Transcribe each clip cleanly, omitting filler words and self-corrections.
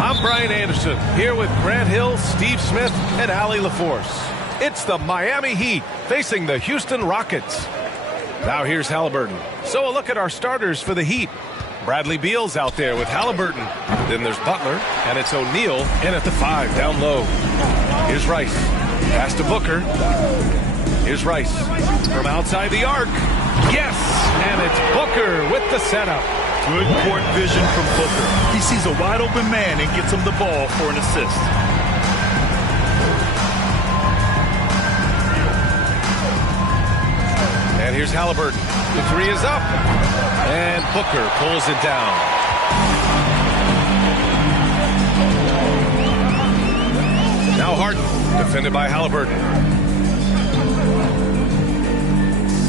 I'm Brian Anderson, here with Grant Hill, Steve Smith, and Allie LaForce. It's the Miami Heat facing the Houston Rockets. Now here's Halliburton. So a look at our starters for the Heat. Bradley Beal's out there with Halliburton. Then there's Butler, and it's O'Neal in at the 5 down low. Here's Rice. Pass to Booker. Here's Rice from outside the arc. Yes, and it's Booker with the setup. Good court vision from Booker. He sees a wide open man and gets him the ball for an assist. And here's Halliburton. The 3 is up. And Booker pulls it down. Now Harden, defended by Halliburton.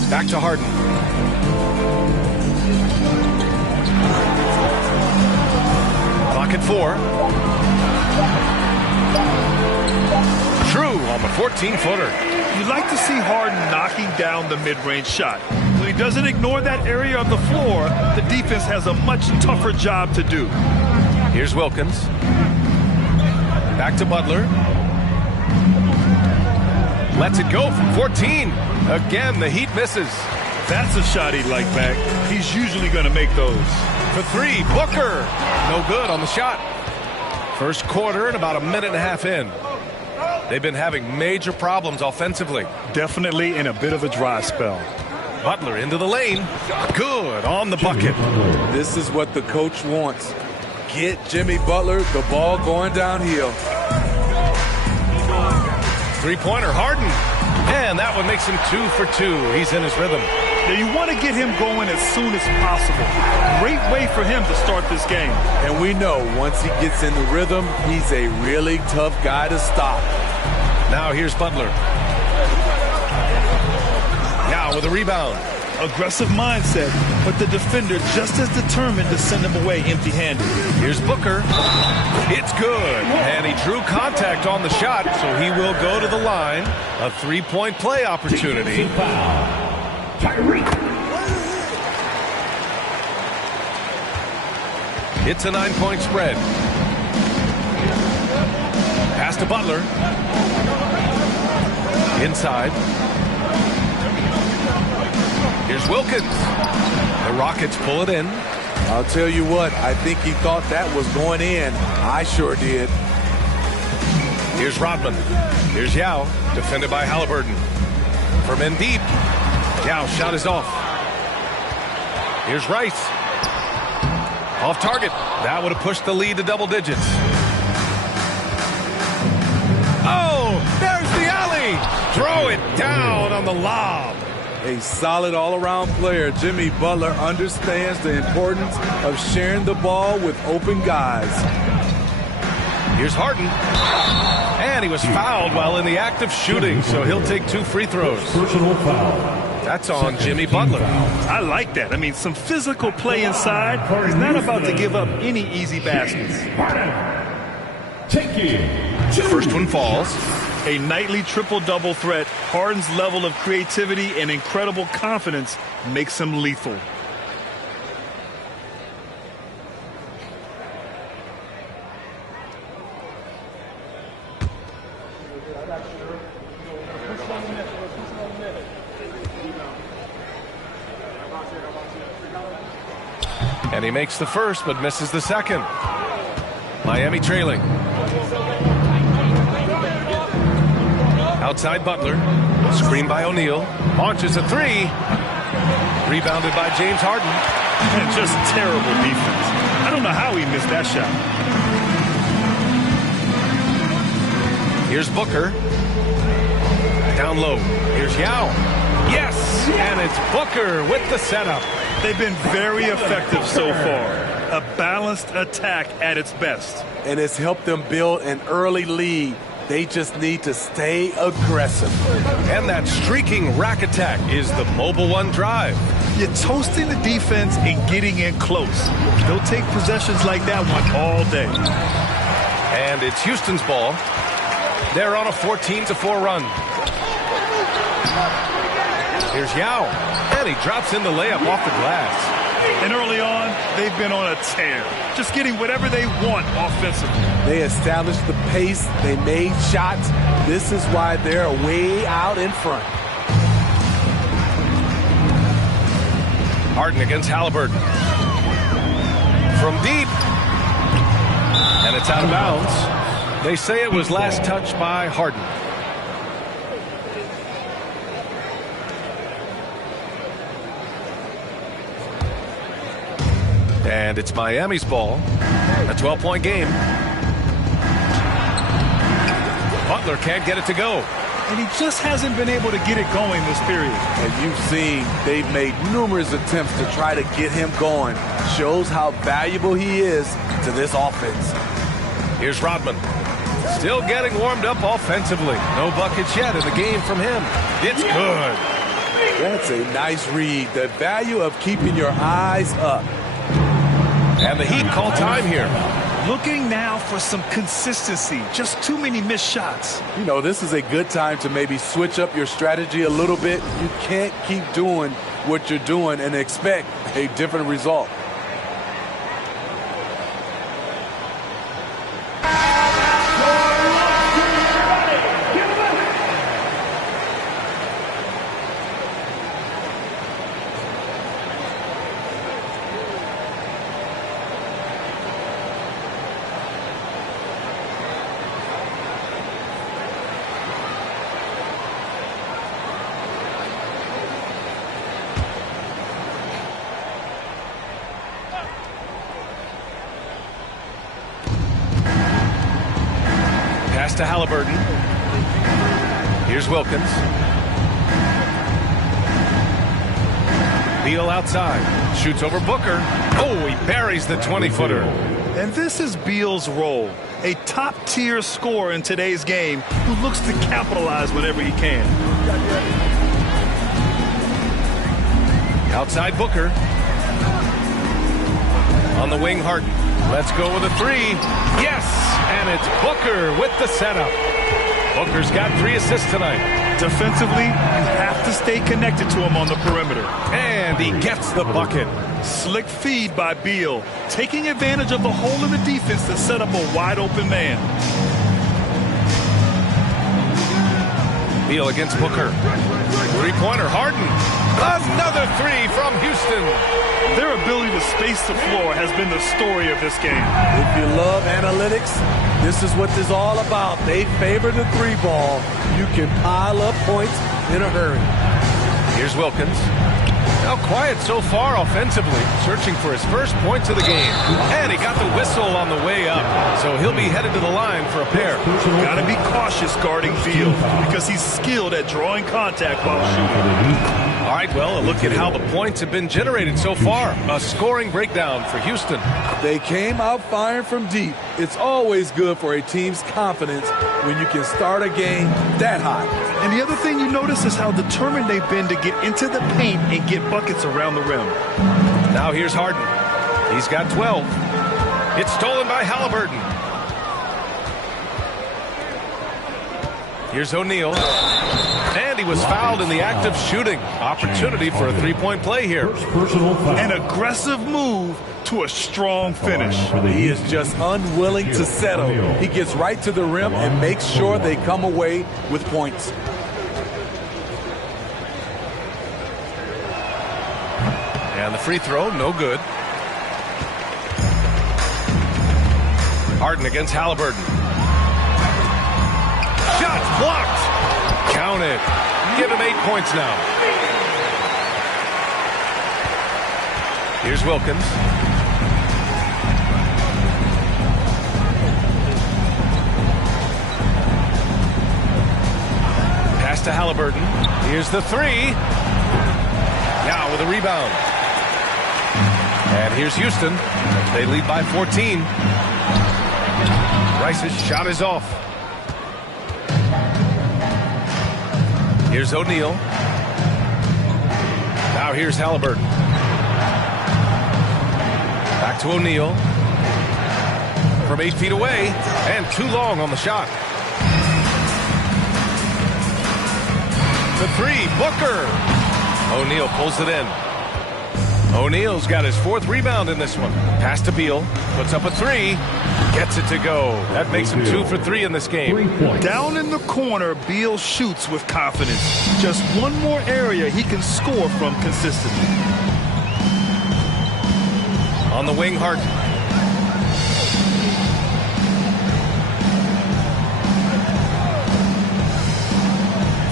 Back to Harden. Clock at 4. True on the 14-footer. You'd like to see Harden knocking down the mid-range shot. When he doesn't ignore that area of the floor, the defense has a much tougher job to do. Here's Wilkins. Back to Butler. Lets it go from 14. Again, the Heat misses. That's a shot he'd like back. He's usually going to make those. For 3, Booker. No good on the shot. First quarter and about a minute and a half in. They've been having major problems offensively. Definitely in a bit of a dry spell. Butler into the lane. Good on the bucket. This is what the coach wants. Get Jimmy Butler the ball going downhill. Three-pointer, Harden. And that one makes him 2 for 2. He's in his rhythm. Now you want to get him going as soon as possible. Great way for him to start this game. And we know once he gets in the rhythm, he's a really tough guy to stop. Now here's Butler. Now with a rebound. Aggressive mindset, but the defender just as determined to send him away empty-handed. Here's Booker. It's good. And he drew contact on the shot, so he will go to the line. A 3-point play opportunity. It's a 9-point spread. Pass to Butler. Inside. Here's Wilkins. The Rockets pull it in. I'll tell you what, I think he thought that was going in. I sure did. Here's Rodman. Here's Yao, defended by Halliburton. From in deep. Yao shot is off. Here's Rice. Off target. That would have pushed the lead to double digits. Oh, there's the alley. Throw it down on the lob. A solid all-around player, Jimmy Butler understands the importance of sharing the ball with open guys. Here's Harden. And he was fouled while in the act of shooting, so he'll take 2 free throws. Personal foul. That's on Jimmy Butler. I like that. I mean, some physical play inside. He's not about to give up any easy baskets. First one falls. A nightly triple-double threat. Harden's level of creativity and incredible confidence makes him lethal. And he makes the first, but misses the second. Miami trailing. Outside Butler. Screen by O'Neal. Launches a 3. Rebounded by James Harden. And just terrible defense. I don't know how he missed that shot. Here's Booker. Down low. Here's Yao. Yes! And it's Booker with the setup. They've been very effective so far. A balanced attack at its best. And it's helped them build an early lead. They just need to stay aggressive. And that streaking rack attack is the Mobile One drive. You're toasting the defense and getting in close. They'll take possessions like that one all day. And it's Houston's ball. They're on a 14-4 run. Here's Yao. And he drops in the layup off the glass. And early on, they've been on a tear, just getting whatever they want offensively. They established the pace. They made shots. This is why they're way out in front. Harden against Halliburton. From deep. And it's out of bounds. They say it was last touched by Harden. And it's Miami's ball. A 12-point game. Butler can't get it to go. And he just hasn't been able to get it going this period. As you've seen, they've made numerous attempts to try to get him going. Shows how valuable he is to this offense. Here's Rodman. Still getting warmed up offensively. No buckets yet in the game from him. It's good. That's a nice read. The value of keeping your eyes up. And the Heat call time here. Looking now for some consistency. Just too many missed shots. You know, this is a good time to maybe switch up your strategy a little bit. You can't keep doing what you're doing and expect a different result. Pass to Halliburton. Here's Wilkins. Beal outside. Shoots over Booker. Oh, he buries the 20-footer. And this is Beal's role. A top-tier scorer in today's game who looks to capitalize whenever he can. Outside Booker. On the wing, Harden. Let's go with a three. Yes! And it's Booker with the setup. Booker's got 3 assists tonight. Defensively, you have to stay connected to him on the perimeter. And he gets the bucket. Slick feed by Beal, taking advantage of the hole in the defense to set up a wide-open man. Beal against Booker. Three-pointer, Harden. Another three from Houston. Their ability to space the floor has been the story of this game. If you love analytics, this is what this is all about. They favor the 3-ball. You can pile up points in a hurry. Here's Wilkins. Now quiet so far offensively, searching for his first points of the game. And he got the whistle on the way up, so he'll be headed to the line for a pair. Got to be cautious guarding Beal because he's skilled at drawing contact while shooting. All right, well, a look at how the points have been generated so far. A scoring breakdown for Houston. They came out firing from deep. It's always good for a team's confidence when you can start a game that hot. And the other thing you notice is how determined they've been to get into the paint and get buckets around the rim. Now here's Harden. He's got 12. It's stolen by Halliburton. Here's O'Neal. And he was fouled in the act of shooting. Opportunity for a 3-point play here. An aggressive move to a strong finish. He is just unwilling to settle. He gets right to the rim and makes sure they come away with points. And the free throw, no good. Harden against Halliburton. Shots blocked. Count it. Give him 8 points now. Here's Wilkins. Pass to Halliburton. Here's the three. Now with a rebound. And here's Houston. They lead by 14. Rice's shot is off. Here's O'Neal. Now here's Halliburton. Back to O'Neal. From 8 feet away. And too long on the shot. The three, Booker. O'Neal pulls it in. O'Neal's got his 4th rebound in this one. Pass to Beal, puts up a 3, gets it to go. That makes him 2 for 3 in this game. Down in the corner, Beal shoots with confidence. Just one more area he can score from consistently. On the wing, Hart.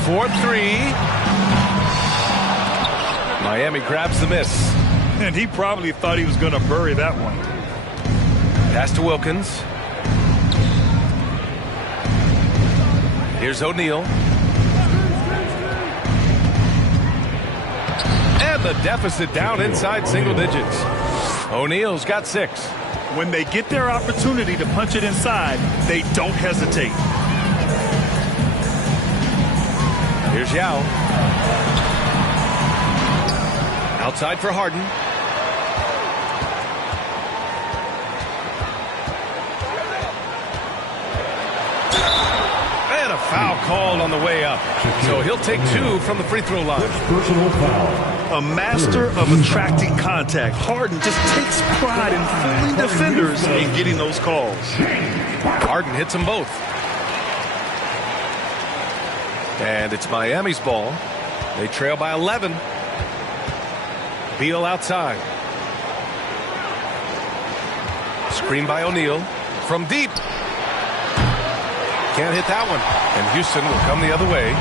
For 3. Miami grabs the miss. And he probably thought he was going to bury that one. Pass to Wilkins. Here's O'Neal. And the deficit down inside single digits. O'Neal's got 6. When they get their opportunity to punch it inside, they don't hesitate. Here's Yao. Outside for Harden. And a foul called on the way up. So he'll take 2 from the free throw line. Personal foul. A master of attracting contact. Harden just takes pride in fooling defenders and getting those calls. Harden hits them both. And it's Miami's ball. They trail by 11. Beal outside. Screen by O'Neal. From deep. Can't hit that one. And Houston will come the other way.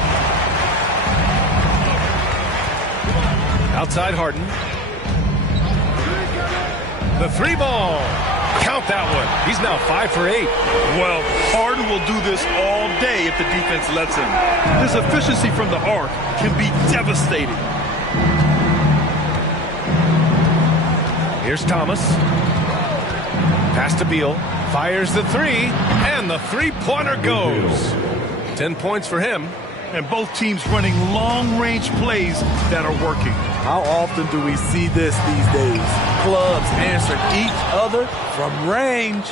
Outside Harden. The 3 ball. Count that one. He's now 5 for 8. Well, Harden will do this all day if the defense lets him. His efficiency from the arc can be devastating. Here's Thomas. Pass to Beal. Fires the 3. And the 3-pointer goes. 10 points for him. And both teams running long-range plays that are working. How often do we see this these days? Clubs answering each other from range.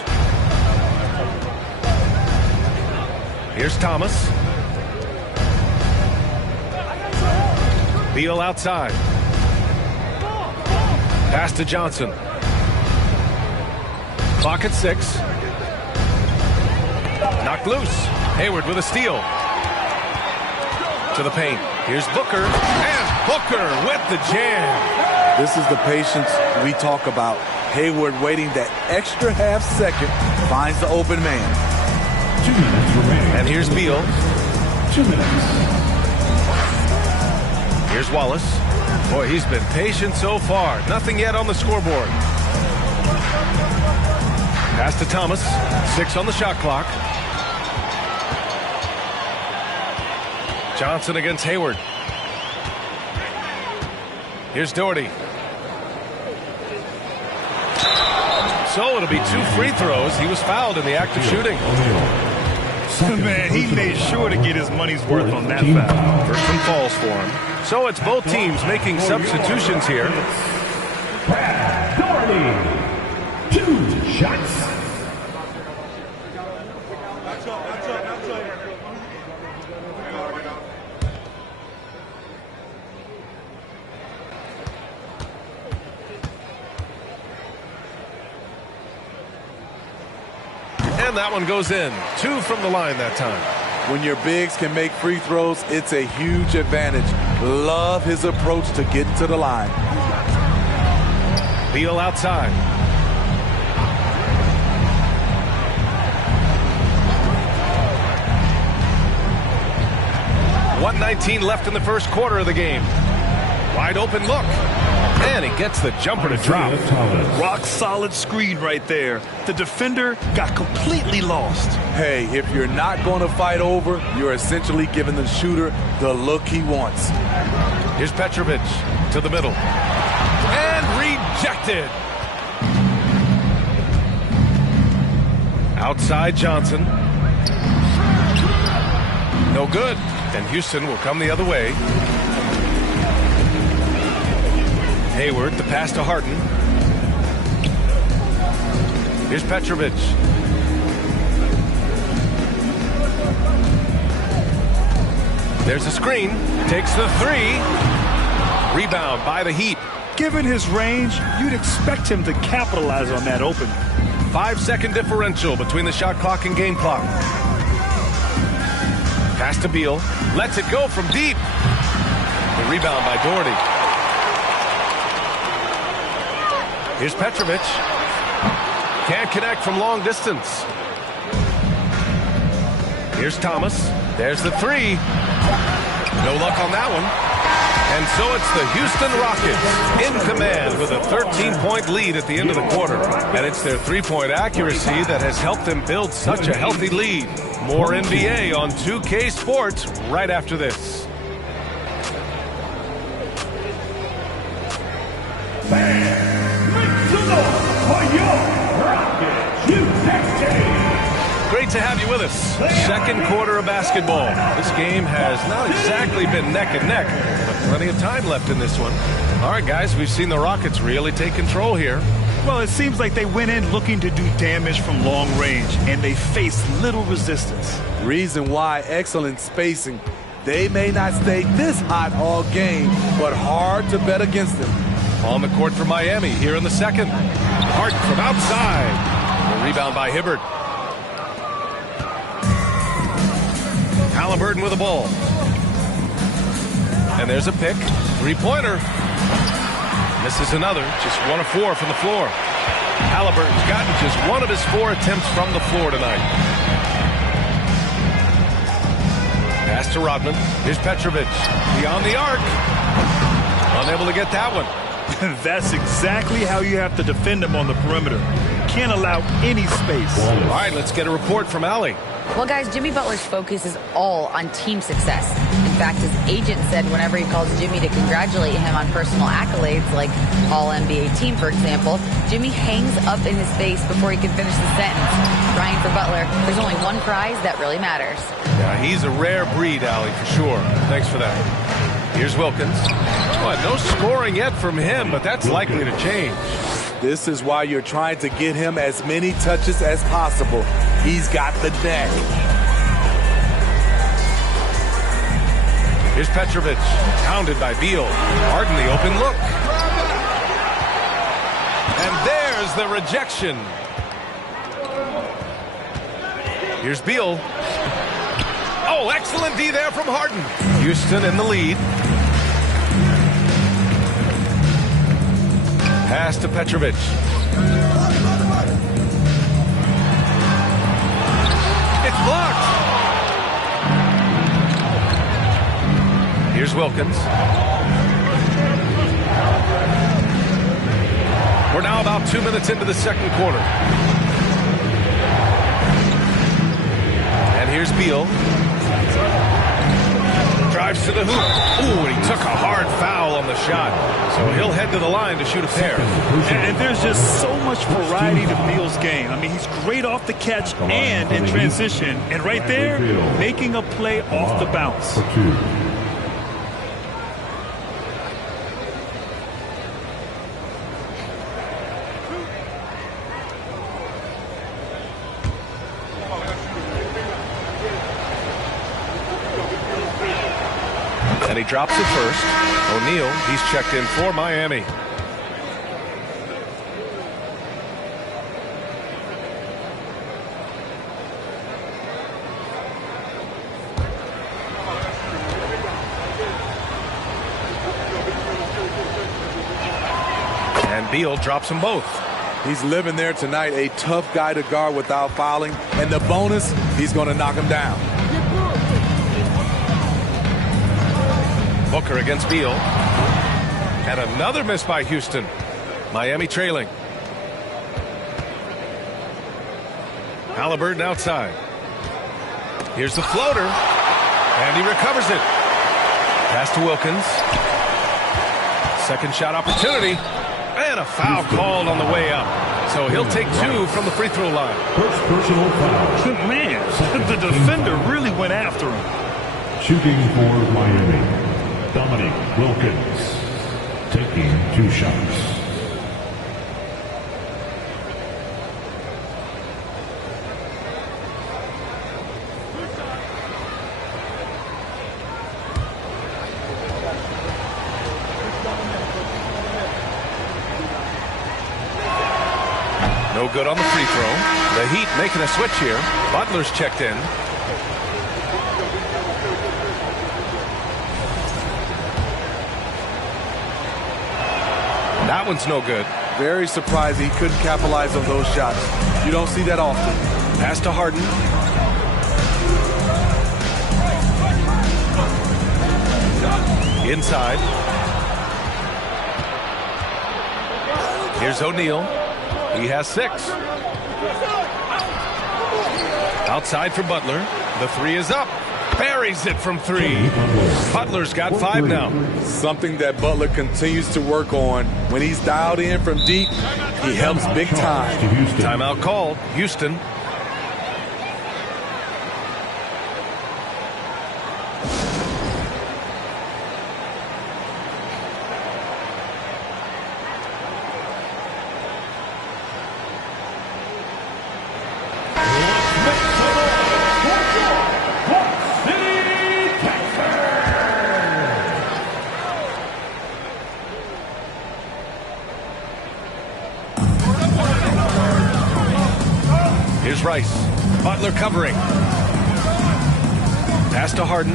Here's Thomas. Beal outside. Pass to Johnson. Clock at 6. Knocked loose. Hayward with a steal. To the paint. Here's Booker. And Booker with the jam. This is the patience we talk about. Hayward waiting that extra half second. Finds the open man. 2 minutes remaining. And here's Beal. 2 minutes. Here's Wallace. Boy, he's been patient so far. Nothing yet on the scoreboard. Pass to Thomas. 6 on the shot clock. Johnson against Hayward. Here's Doherty. So it'll be 2 free throws. He was fouled in the act of shooting. Man, he made sure to get his money's worth on that foul. First one falls for him. So it's both teams making substitutions here. Doherty. 2 shots. And that one goes in. 2 from the line that time. When your bigs can make free throws, it's a huge advantage. Love his approach to getting to the line. Beal outside. .119 left in the first quarter of the game. Wide open look. And he gets the jumper to drop. Rock solid screen right there. The defender got completely lost. Hey, if you're not going to fight over, you're essentially giving the shooter the look he wants. Here's Petrovic to the middle. And rejected. Outside Johnson. No good. And Houston will come the other way. Hayward, the pass to Harden. Here's Petrovic. There's a screen. Takes the 3. Rebound by the Heat. Given his range, you'd expect him to capitalize on that opening. 5-second differential between the shot clock and game clock. Pass to Beal. Lets it go from deep. The rebound by Doherty. Here's Petrovic. Can't connect from long distance. Here's Thomas. There's the three. No luck on that one. And so it's the Houston Rockets in command with a 13-point lead at the end of the quarter. And it's their three-point accuracy that has helped them build such a healthy lead. More NBA on 2K Sports right after this. Great to have you with us. Second quarter of basketball. This game has not exactly been neck and neck, but plenty of time left in this one. All right, guys, we've seen the Rockets really take control here. Well, it seems like they went in looking to do damage from long range, and they faced little resistance. Reason why, excellent spacing. They may not stay this hot all game, but hard to bet against them. On the court for Miami here in the second. Harden from outside. The rebound by Hibbert. Halliburton with the ball. And there's a pick. Three-pointer. Misses another. Just 1 of 4 from the floor. Halliburton's gotten just 1 of his 4 attempts from the floor tonight. Pass to Rodman. Here's Petrovic. Beyond the arc. Unable to get that one. That's exactly how you have to defend him on the perimeter. Can't allow any space. All right, let's get a report from Allie. Well, guys, Jimmy Butler's focus is all on team success. In fact, his agent said whenever he calls Jimmy to congratulate him on personal accolades, like All-NBA team, for example, Jimmy hangs up in his face before he can finish the sentence. Ryan, for Butler, there's only one prize that really matters. Yeah, he's a rare breed, Allie, for sure. Thanks for that. Here's Wilkins. Oh, no scoring yet from him, but that's likely to change. This is why you're trying to get him as many touches as possible. He's got the neck. Here's Petrovic, pounded by Beal. Harden the open look. And there's the rejection. Here's Beal. Oh, excellent D there from Harden. Houston in the lead. Pass to Petrovic. It's blocked. Here's Wilkins. We're now about 2 minutes into the second quarter. And here's Beal. Drives to the hoop. Ooh, and he took a hard foul on the shot. So he'll head to the line to shoot a pair. And there's just so much variety to Beal's game. I mean, he's great off the catch and in transition. And right there, making a play off the bounce. And he drops it first. O'Neal, he's checked in for Miami. And Beal drops them both. He's living there tonight, a tough guy to guard without fouling. And the bonus, he's going to knock him down. Booker against Beal. And another miss by Houston. Miami trailing. Halliburton outside. Here's the floater. And he recovers it. Pass to Wilkins. Second shot opportunity. And a foul called on the way up. So he'll take 2 from the free throw line. First personal foul. Man, the defender really went after him. Shooting for Miami, Dominic Wilkins, taking 2 shots. No good on the free throw. The Heat making a switch here. Butler's checked in. That one's no good. Very surprised he couldn't capitalize on those shots. You don't see that often. Pass to Harden. Inside. Here's O'Neal. He has 6. Outside for Butler. The 3 is up. Buries it from 3. Butler's got 5 now. Something that Butler continues to work on. When he's dialed in from deep, he helps big time. Timeout called. Houston. Here's Rice. Butler covering. Pass to Harden.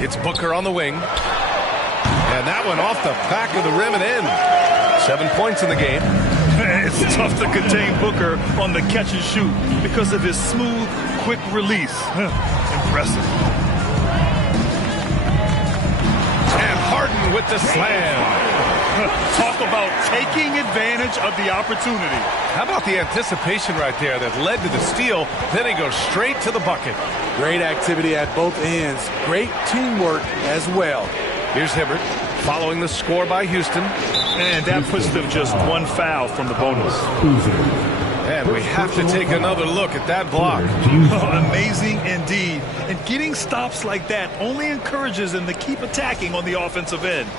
It's Booker on the wing. And that one off the back of the rim and in. 7 points in the game. It's tough to contain Booker on the catch and shoot because of his smooth, quick release. Impressive. And Harden with the slam. Talk about taking advantage of the opportunity. How about the anticipation right there that led to the steal? Then he goes straight to the bucket. Great activity at both ends. Great teamwork as well. Here's Hibbert following the score by Houston. And that puts them just 1 foul from the bonus. And we have to take another look at that block. Amazing indeed. And getting stops like that only encourages them to keep attacking on the offensive end.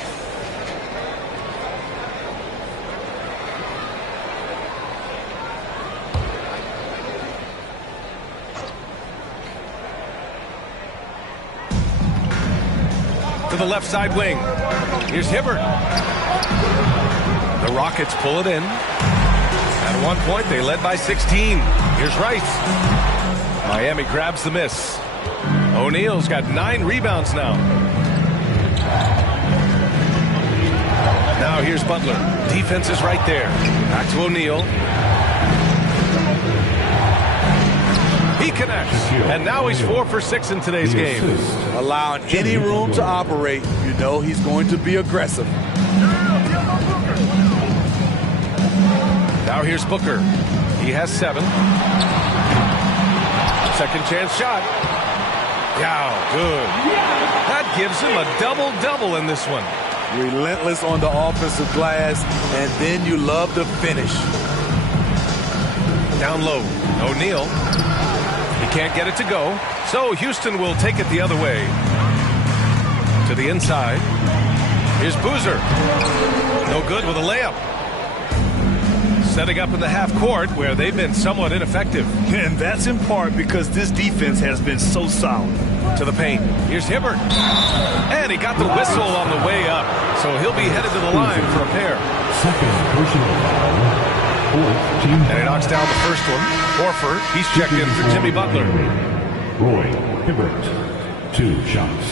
To the left side wing. Here's Hibbert. The Rockets pull it in. At one point, they led by 16. Here's Rice. Miami grabs the miss. O'Neal's got 9 rebounds now. Now here's Butler. Defense is right there. Back to O'Neal. He connects. And now he's 4 for 6 in today's game. Allowing any room to operate, you know he's going to be aggressive. Now here's Booker. He has 7. Second chance shot. Yeah, good. That gives him a double-double in this one. Relentless on the offensive glass, and then you love the finish. Down low. O'Neal. He can't get it to go. So Houston will take it the other way. To the inside. Here's Boozer. No good with a layup. Setting up in the half court where they've been somewhat ineffective. And that's in part because this defense has been so solid. To the paint. Here's Hibbert. And he got the whistle on the way up. So he'll be headed to the line for a pair. Second personal foul. And he knocks down the first one. Horford, he's checked in for Jimmy Butler. Roy Hibbert, 2 shots.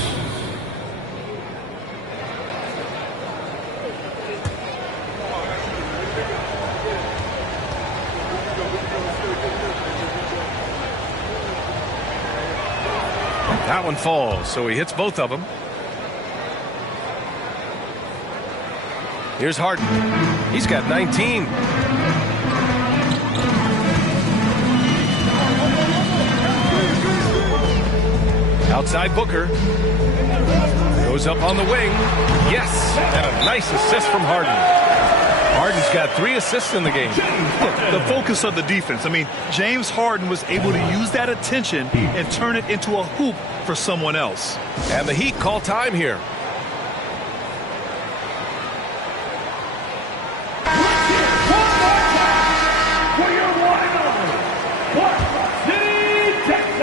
That one falls, so he hits both of them. Here's Harden. He's got 19. Outside Booker. Goes up on the wing. Yes, and a nice assist from Harden. Harden's got 3 assists in the game. The focus of the defense. I mean, James Harden was able to use that attention and turn it into a hoop for someone else. And the Heat call time here.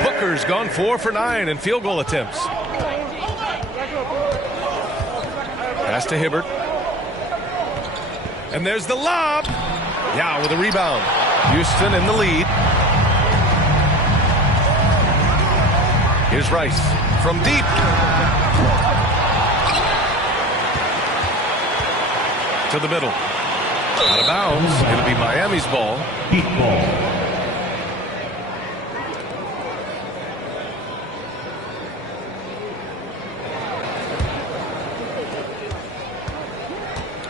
Booker's gone 4 for 9 in field goal attempts. Pass to Hibbert. And there's the lob. Yao with a rebound. Houston in the lead. Here's Rice from deep. To the middle. Out of bounds. It'll be Miami's ball. Heat ball.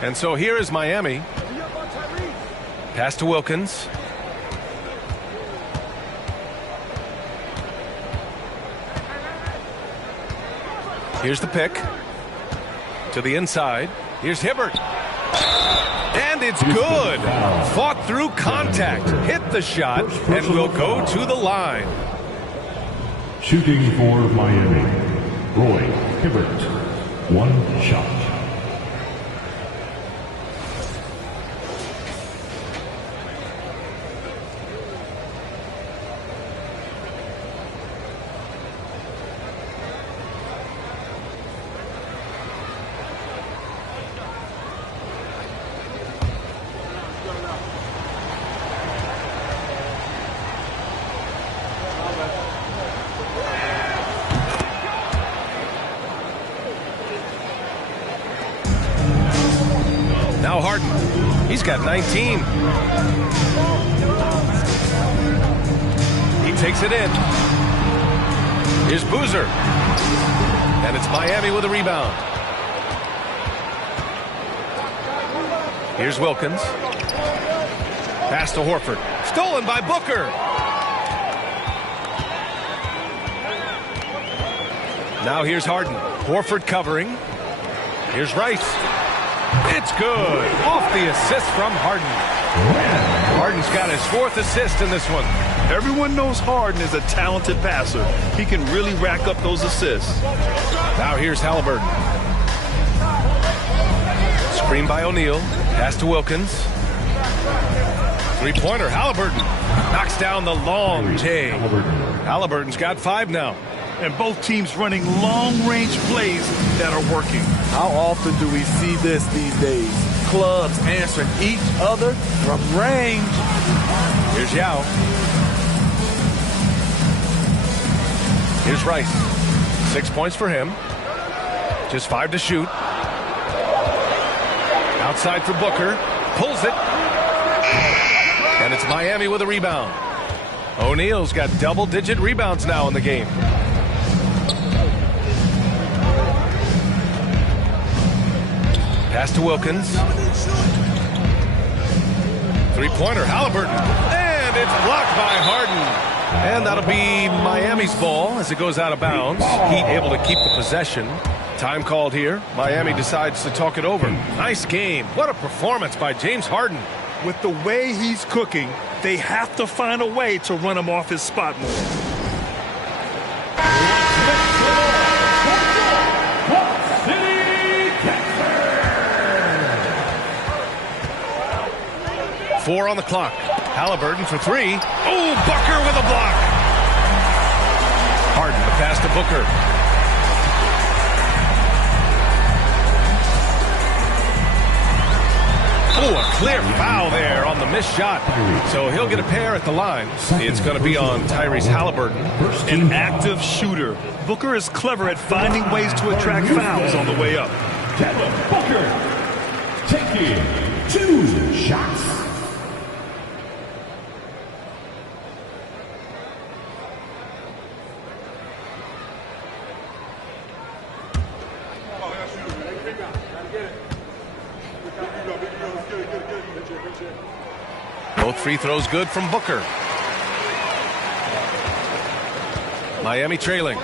And so here is Miami. Pass to Wilkins. Here's the pick. To the inside. Here's Hibbert. And it's good. Fought through contact. Hit the shot and will go to the line. Shooting for Miami, Roy Hibbert. One shot. Now Harden. He's got 19. He takes it in. Here's Boozer. And it's Miami with a rebound. Here's Wilkins. Pass to Horford. Stolen by Booker. Now here's Harden. Horford covering. Here's Rice. It's good. Off the assist from Harden. Harden's got his 4th assist in this one. Everyone knows Harden is a talented passer. He can really rack up those assists. Now here's Halliburton. Screen by O'Neal. Pass to Wilkins. Three-pointer. Halliburton knocks down the long J. Halliburton's got 5 now. And both teams running long-range plays that are working. How often do we see this these days? Clubs answering each other from range. Here's Yao. Here's Rice. 6 points for him. Just 5 to shoot. Outside for Booker. Pulls it. And it's Miami with a rebound. O'Neal's got double-digit rebounds now in the game. Pass to Wilkins. Three-pointer, Halliburton. And it's blocked by Harden. And that'll be Miami's ball as it goes out of bounds. Heat able to keep the possession. Time called here. Miami decides to talk it over. Nice game. What a performance by James Harden. With the way he's cooking, they have to find a way to run him off his spot more. Four on the clock. Halliburton for 3. Oh, Booker with a block. Harden the pass to Booker. Oh, a clear foul there on the missed shot. So he'll get a pair at the line. It's going to be on Tyrese Halliburton. An active shooter. Booker is clever at finding ways to attract fouls on the way up. Booker taking 2 shots. Both free throws good from Booker. Miami trailing.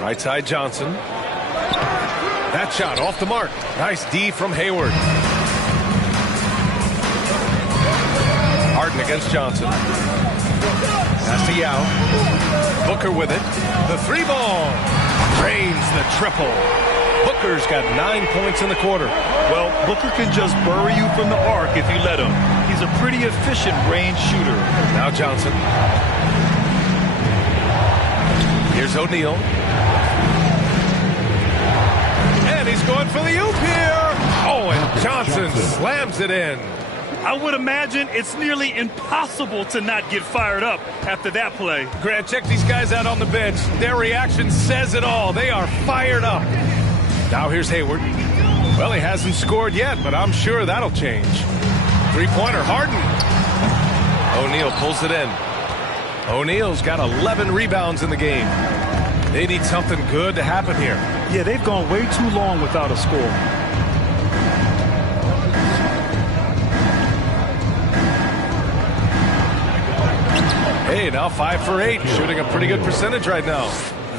Right side Johnson. That shot off the mark. Nice D from Hayward. Harden against Johnson. Pass to Yao. Booker with it. The 3-ball. Drains the triple. Booker's got 9 points in the quarter. Well, Booker can just bury you from the arc if you let him. He's a pretty efficient range shooter. Now Johnson. Here's O'Neal. And he's Hayward's going for the oop here. Oh, and Johnson slams it in. I would imagine it's nearly impossible to not get fired up after that play. Grant, check these guys out on the bench. Their reaction says it all. They are fired up. Now here's Hayward. Well, he hasn't scored yet, but I'm sure that'll change. Three-pointer, Harden. O'Neal pulls it in. O'Neal's got 11 rebounds in the game. They need something good to happen here. Yeah, they've gone way too long without a score. Hey, now 5 for 8, shooting a pretty good percentage right now.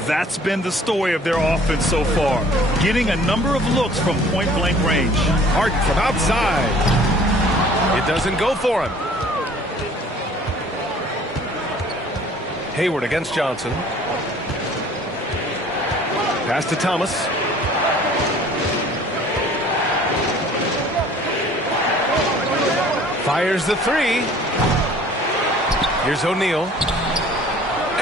That's been the story of their offense so far, getting a number of looks from point-blank range. Harden from outside. It doesn't go for him. Hayward against Johnson. Pass to Thomas. Fires the three. Here's O'Neal.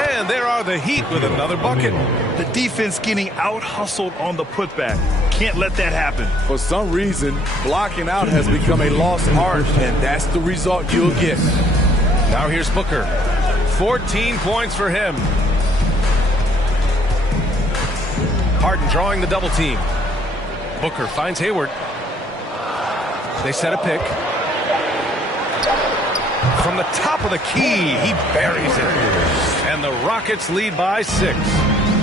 And there are the Heat with another bucket. The defense getting out-hustled on the putback. Can't let that happen. For some reason, blocking out has become a lost art, and that's the result you'll get. Now here's Booker. 14 points for him. Harden drawing the double team. Booker finds Hayward. They set a pick. From the top of the key, he buries it. And the Rockets lead by 6.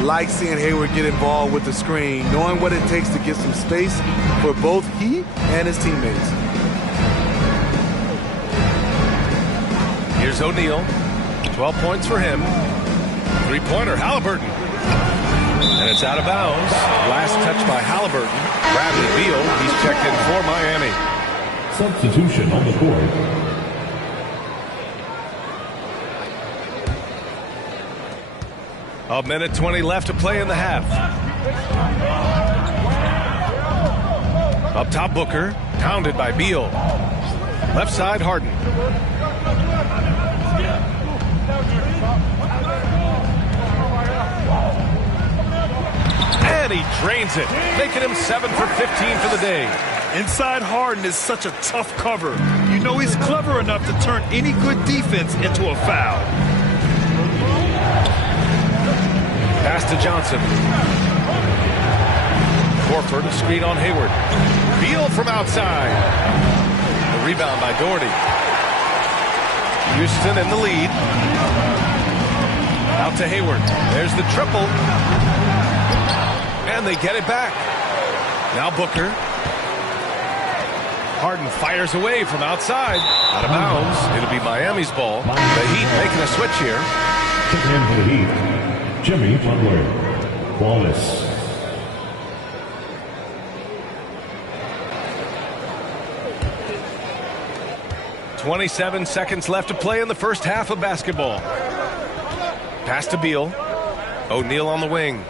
Like seeing Hayward get involved with the screen, knowing what it takes to get some space for both he and his teammates. Here's O'Neal. 12 points for him. Three-pointer, Halliburton. And it's out of bounds. Last touch by Halliburton. Bradley Beal, he's checked in for Miami. Substitution on the court. A minute 20 left to play in the half. Up top, Booker. Pounded by Beal. Left side, Harden. And he drains it, making him 7 for 15 for the day. Inside Harden is such a tough cover. You know he's clever enough to turn any good defense into a foul. Pass to Johnson. Horford, a screen on Hayward. Beal from outside. The rebound by Doherty. Houston in the lead. Out to Hayward. There's the triple. And they get it back. Now Booker. Harden fires away from outside. Out of bounds. It'll be Miami's ball. The Heat making a switch here. Checking in for the Heat, Jimmy Butler. Wallace. .27 seconds left to play in the first half of basketball. Pass to Beal. O'Neal on the wing.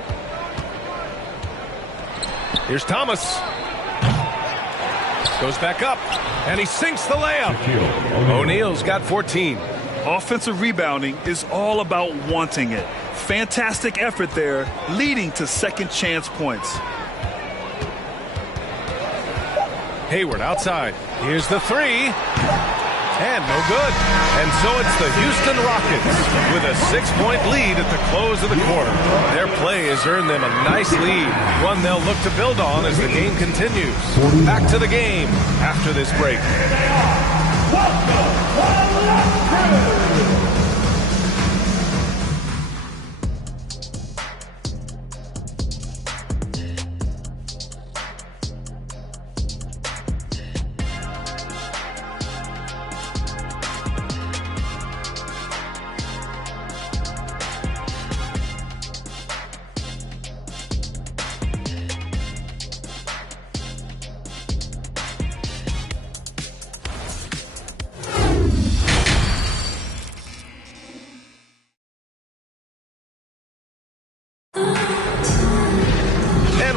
Here's Thomas. Goes back up, and he sinks the layup. O'Neal's got 14. Offensive rebounding is all about wanting it. Fantastic effort there, leading to second chance points. Hayward outside. Here's the three. And no good. And so it's the Houston Rockets with a 6-point lead at the close of the quarter. Their play has earned them a nice lead, one they'll look to build on as the game continues. Back to the game after this break.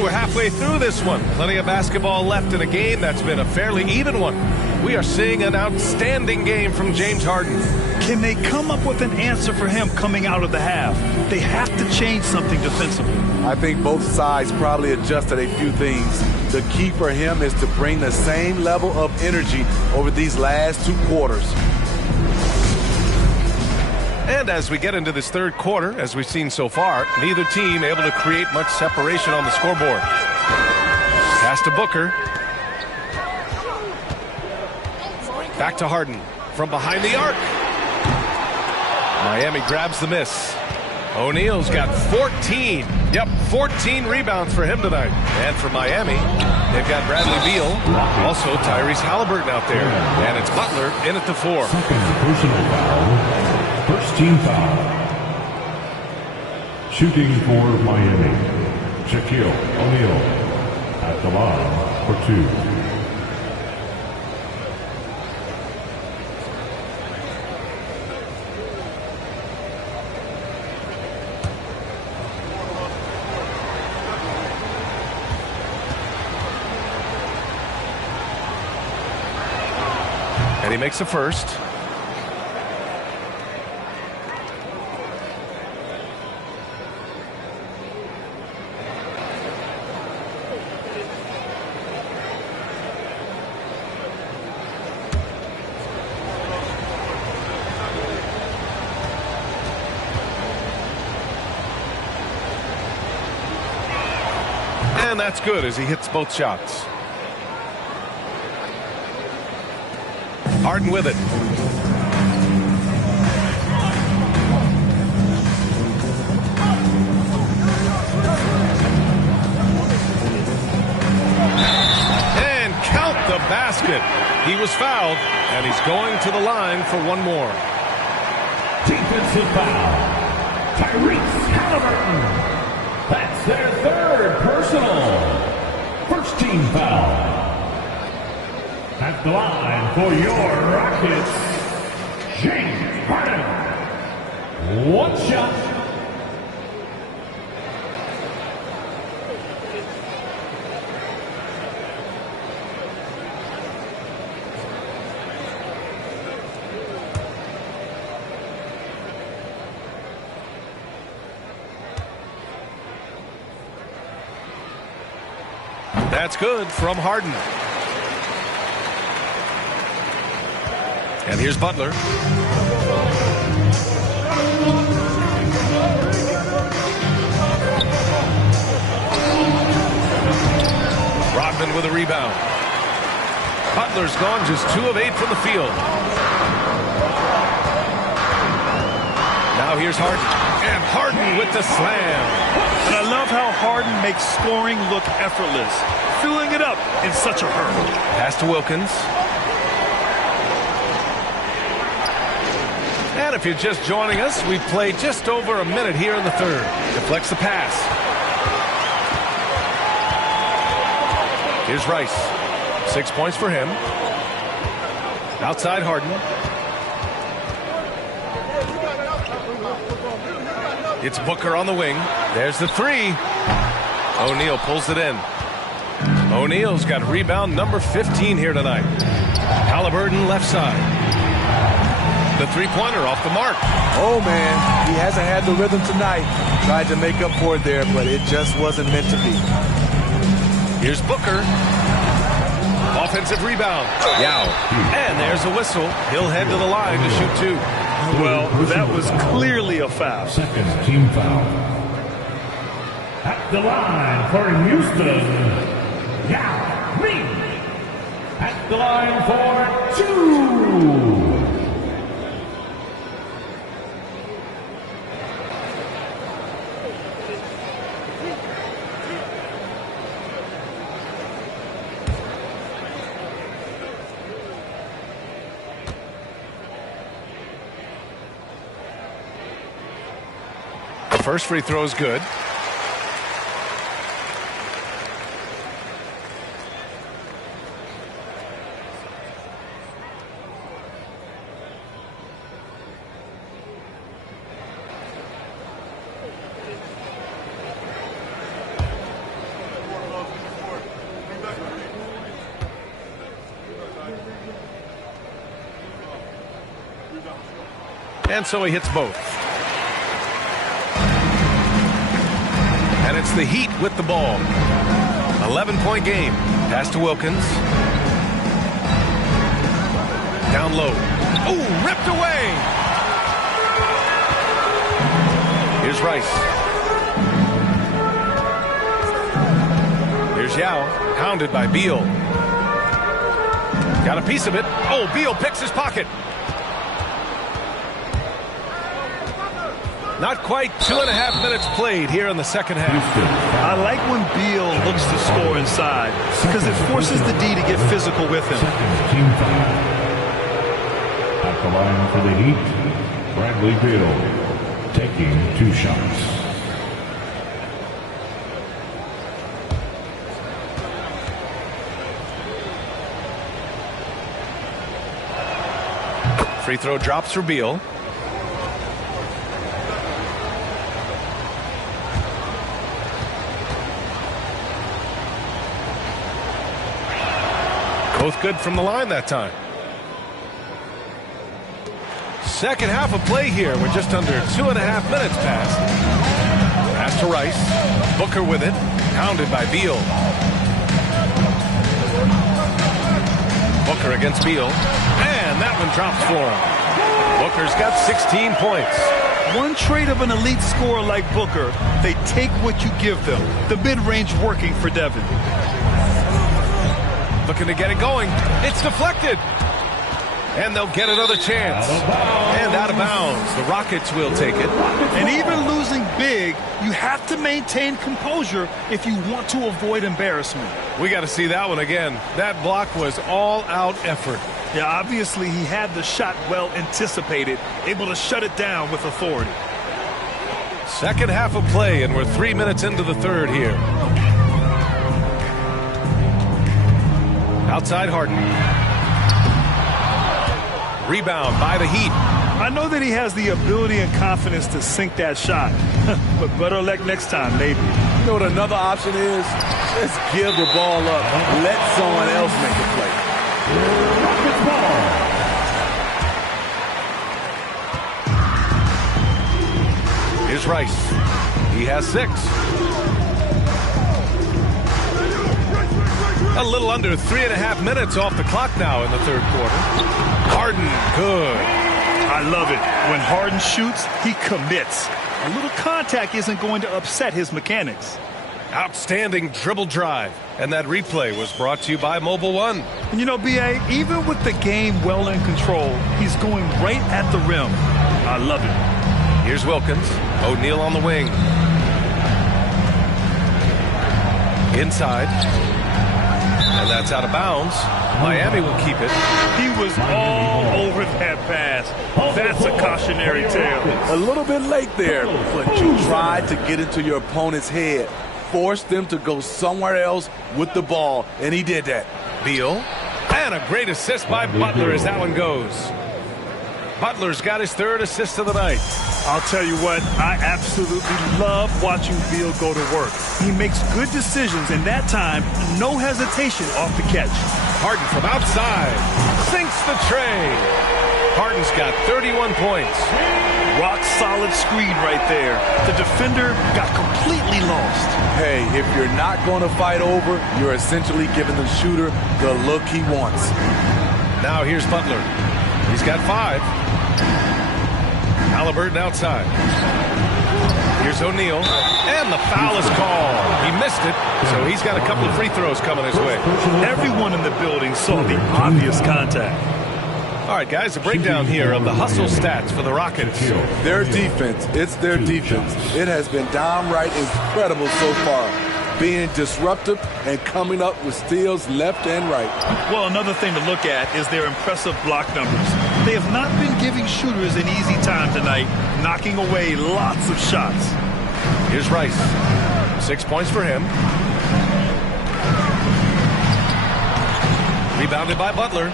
We're halfway through this one. Plenty of basketball left in a game that's been a fairly even one. We are seeing an outstanding game from James Harden. Can they come up with an answer for him coming out of the half? They have to change something defensively. I think both sides probably adjusted a few things. The key for him is to bring the same level of energy over these last 2 quarters. And as we get into this third quarter, as we've seen so far, neither team able to create much separation on the scoreboard. Pass to Booker. Back to Harden from behind the arc. Miami grabs the miss. O'Neal's got 14. Yep, 14 rebounds for him tonight. And for Miami, they've got Bradley Beal, also Tyrese Halliburton out there. And it's Butler in at the 4. Second personal foul. First team foul. Shooting for Miami, Shaquille O'Neal at the line for 2. And he makes the first. And that's good as he hits both shots. Harden with it. And count the basket. He was fouled, and he's going to the line for one more. Defensive foul. Tyrese Halliburton. That's their third personal. First team foul. At the line for your Rockets, James Harden. One shot. That's good from Harden. And here's Butler. Rodman with a rebound. Butler's gone just 2 of 8 from the field. Now here's Harden. And Harden with the slam. And I love how Harden makes scoring look effortless, filling it up in such a hurry. Pass to Wilkins. And if you're just joining us, we've played just over a minute here in the third. Deflects the pass. Here's Rice. 6 points for him. Outside Harden. It's Booker on the wing. There's the 3. O'Neal pulls it in. O'Neal's got rebound number 15 here tonight. Halliburton left side. The 3-pointer off the mark. Oh, man, he hasn't had the rhythm tonight. Tried to make up for it there, but it just wasn't meant to be. Here's Booker. Offensive rebound. Yow. And there's a whistle. He'll head to the line to shoot 2. Well, that was clearly a foul. Second team foul. At the line for Houston, Yao Ming. At the line for 2. First free throw is good. And so he hits both. And it's the Heat with the ball. 11-point game. Pass to Wilkins. Down low. Oh, ripped away. Here's Rice. Here's Yao, hounded by Beal. Got a piece of it. Oh, Beal picks his pocket. Not quite 2.5 minutes played here in the second half. I like when Beal looks to score inside because it forces the D to get physical with him. Team foul. At the line for the Heat, Bradley Beal taking 2 shots. Free throw drops for Beal. Both good from the line that time. Second half of play here. We're just under 2.5 minutes past. Pass to Rice. Booker with it. Hounded by Beal. Booker against Beal. And that one drops for him. Booker's got 16 points. One trait of an elite scorer like Booker, they take what you give them. The mid-range working for Devin. Looking to get it going. It's deflected. And they'll get another chance. And out of bounds. The Rockets will take it. And even losing big, you have to maintain composure if you want to avoid embarrassment. We got to see that one again. That block was all-out effort. Yeah, obviously he had the shot well anticipated, able to shut it down with authority. Second half of play, and we're 3 minutes into the third here. Outside Harden. Rebound by the Heat. I know that he has the ability and confidence to sink that shot, but better luck next time, maybe. You know what another option is? Just give the ball up. Let someone else make a play. Rockets ball. Here's Rice. He has 6. A little under 3.5 minutes off the clock now in the third quarter. Harden, good. I love it. When Harden shoots, he commits. A little contact isn't going to upset his mechanics. Outstanding dribble drive. And that replay was brought to you by Mobile One. And you know, B.A., even with the game well in control, he's going right at the rim. I love it. Here's Wilkins. O'Neal on the wing. Inside. And that's out of bounds. Miami will keep it. He was all over that pass. That's a cautionary tale. A little bit late there, but you tried to get into your opponent's head. Force them to go somewhere else with the ball, and he did that. Beal. And a great assist by Butler as that one goes. Butler's got his 3rd assist of the night. I'll tell you what, I absolutely love watching Beal go to work. He makes good decisions, and that time, no hesitation off the catch. Harden from outside. Sinks the tray. Harden's got 31 points. Rock solid screen right there. The defender got completely lost. Hey, if you're not going to fight over, you're essentially giving the shooter the look he wants. Now here's Butler. He's got 5. Halliburton outside. Here's O'Neal. And the foul is called. He missed it, so he's got a couple of free throws coming his way. Everyone in the building saw the obvious contact. All right, guys, a breakdown here of the hustle stats for the Rockets. Their defense, it's their defense. It has been downright incredible so far, being disruptive and coming up with steals left and right. Well, another thing to look at is their impressive block numbers. They have not been giving shooters an easy time tonight, knocking away lots of shots. Here's Rice. 6 points for him. Rebounded by Butler.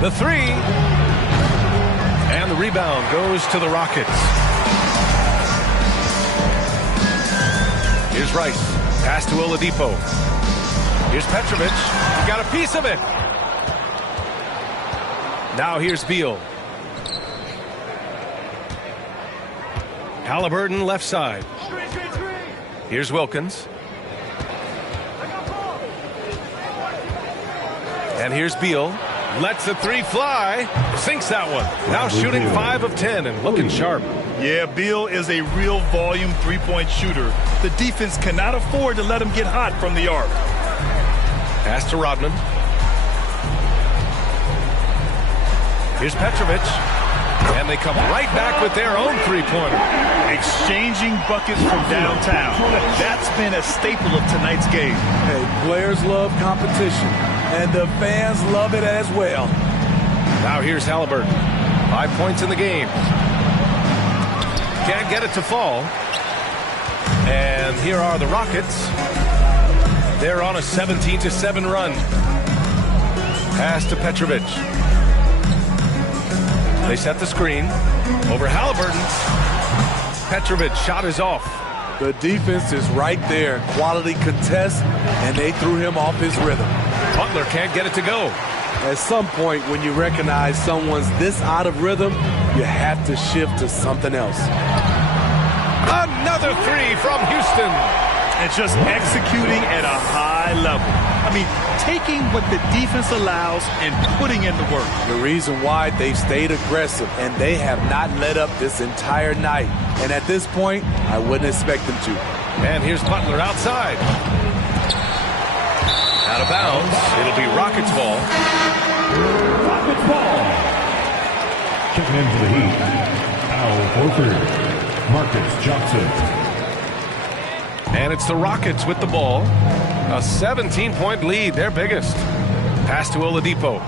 The 3. And the rebound goes to the Rockets. Here's Rice. Pass to Oladipo. Here's Petrovic. He got a piece of it. Now here's Beal. Halliburton left side. Here's Wilkins. And here's Beal. Lets the three fly. Sinks that one. Now shooting 5 of 10 and looking sharp. Yeah, Beal is a real volume three-point shooter. The defense cannot afford to let him get hot from the arc. Pass to Rodman. Here's Petrovic. And they come right back with their own three-pointer. Exchanging buckets from downtown. That's been a staple of tonight's game. Hey, players love competition, and the fans love it as well. Now here's Halliburton. 5 points in the game. Can't get it to fall. And here are the Rockets. They're on a 17-7 run. Pass to Petrovic. They set the screen. Over Halliburton. Petrovic shot is off. The defense is right there. Quality contest, and they threw him off his rhythm. Butler can't get it to go. At some point, when you recognize someone's this out of rhythm, you have to shift to something else. Another three from Houston. And just executing at a high level. I mean, taking what the defense allows and putting in the work. The reason why they've stayed aggressive, and they have not let up this entire night. And at this point, I wouldn't expect them to. And here's Butler outside. Out of bounds. It'll be Rockets ball. Rockets ball. Checking into the Heat. Al Horford. Marcus Johnson. And it's the Rockets with the ball. A 17-point lead, their biggest. Pass to Oladipo.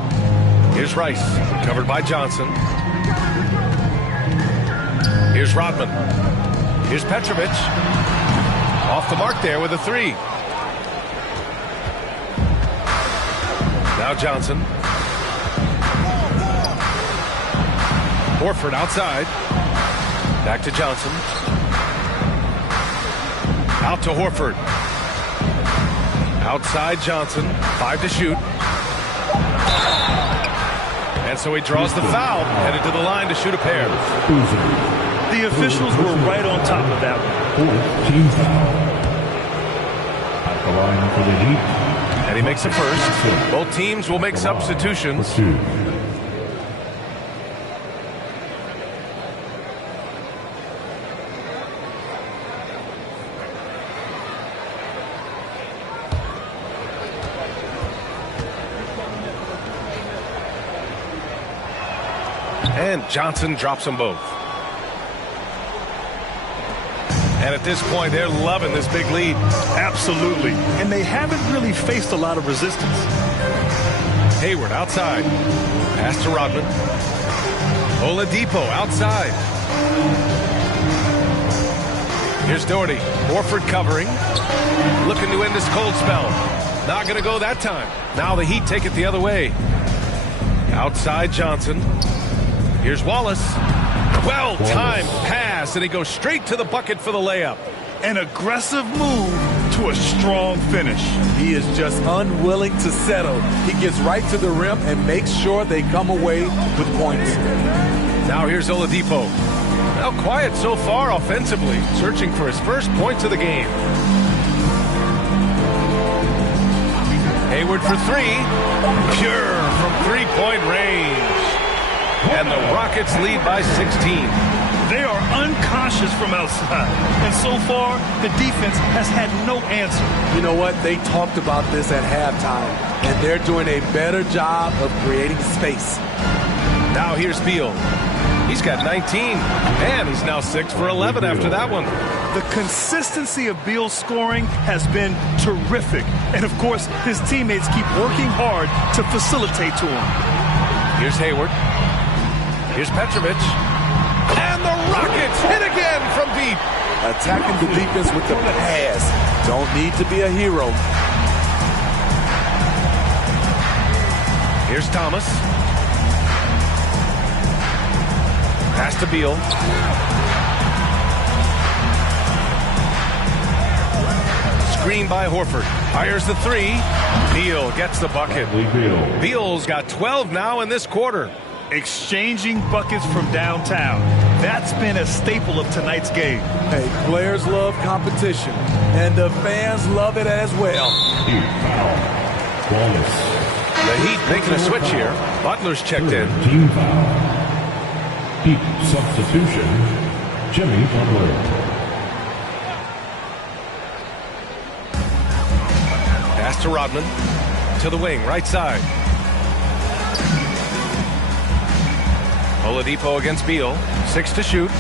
Here's Rice, covered by Johnson. Here's Rodman. Here's Petrovic. Off the mark there with a three. Now Johnson. Horford outside. Back to Johnson. Out to Horford. Outside Johnson. 5 to shoot. And so he draws the foul. Headed to the line to shoot a pair. The officials were right on top of that one. 4th team foul. At the line for the Heat. And he makes a first. Both teams will make substitutions. And Johnson drops them both. And at this point, they're loving this big lead. Absolutely. And they haven't really faced a lot of resistance. Hayward outside. Pass to Rodman. Oladipo outside. Here's Doherty. Horford covering. Looking to end this cold spell. Not going to go that time. Now the Heat take it the other way. Outside Johnson. Here's Wallace. Well-timed pass, and he goes straight to the bucket for the layup. An aggressive move to a strong finish. He is just unwilling to settle. He gets right to the rim and makes sure they come away with points. Now here's Oladipo. Now quiet so far offensively, searching for his first points of the game. Hayward for three. Pure from three-point range. And the Rockets lead by 16. They are unconscious from outside. And so far, the defense has had no answer. You know what? They talked about this at halftime, and they're doing a better job of creating space. Now here's Beal. He's got 19, and he's now 6 for 11 after that one. The consistency of Beal's scoring has been terrific. And, of course, his teammates keep working hard to facilitate to him. Here's Hayward. Here's Petrovic. And the Rockets hit again from deep. Attacking the defense with the pass. Don't need to be a hero. Here's Thomas. Pass to Beal. Screen by Horford. Fires the three. Beal gets the bucket. Beal's got 12 now in this quarter. Exchanging buckets from downtown. that's been a staple of tonight's game. Hey, players love competition, and the fans love it as well. The Heat making a switch here. Butler's checked in. Team foul. Heat substitution, Jimmy Butler. Pass to Rodman. To the wing, right side. Oladipo against Beal. 6 to shoot.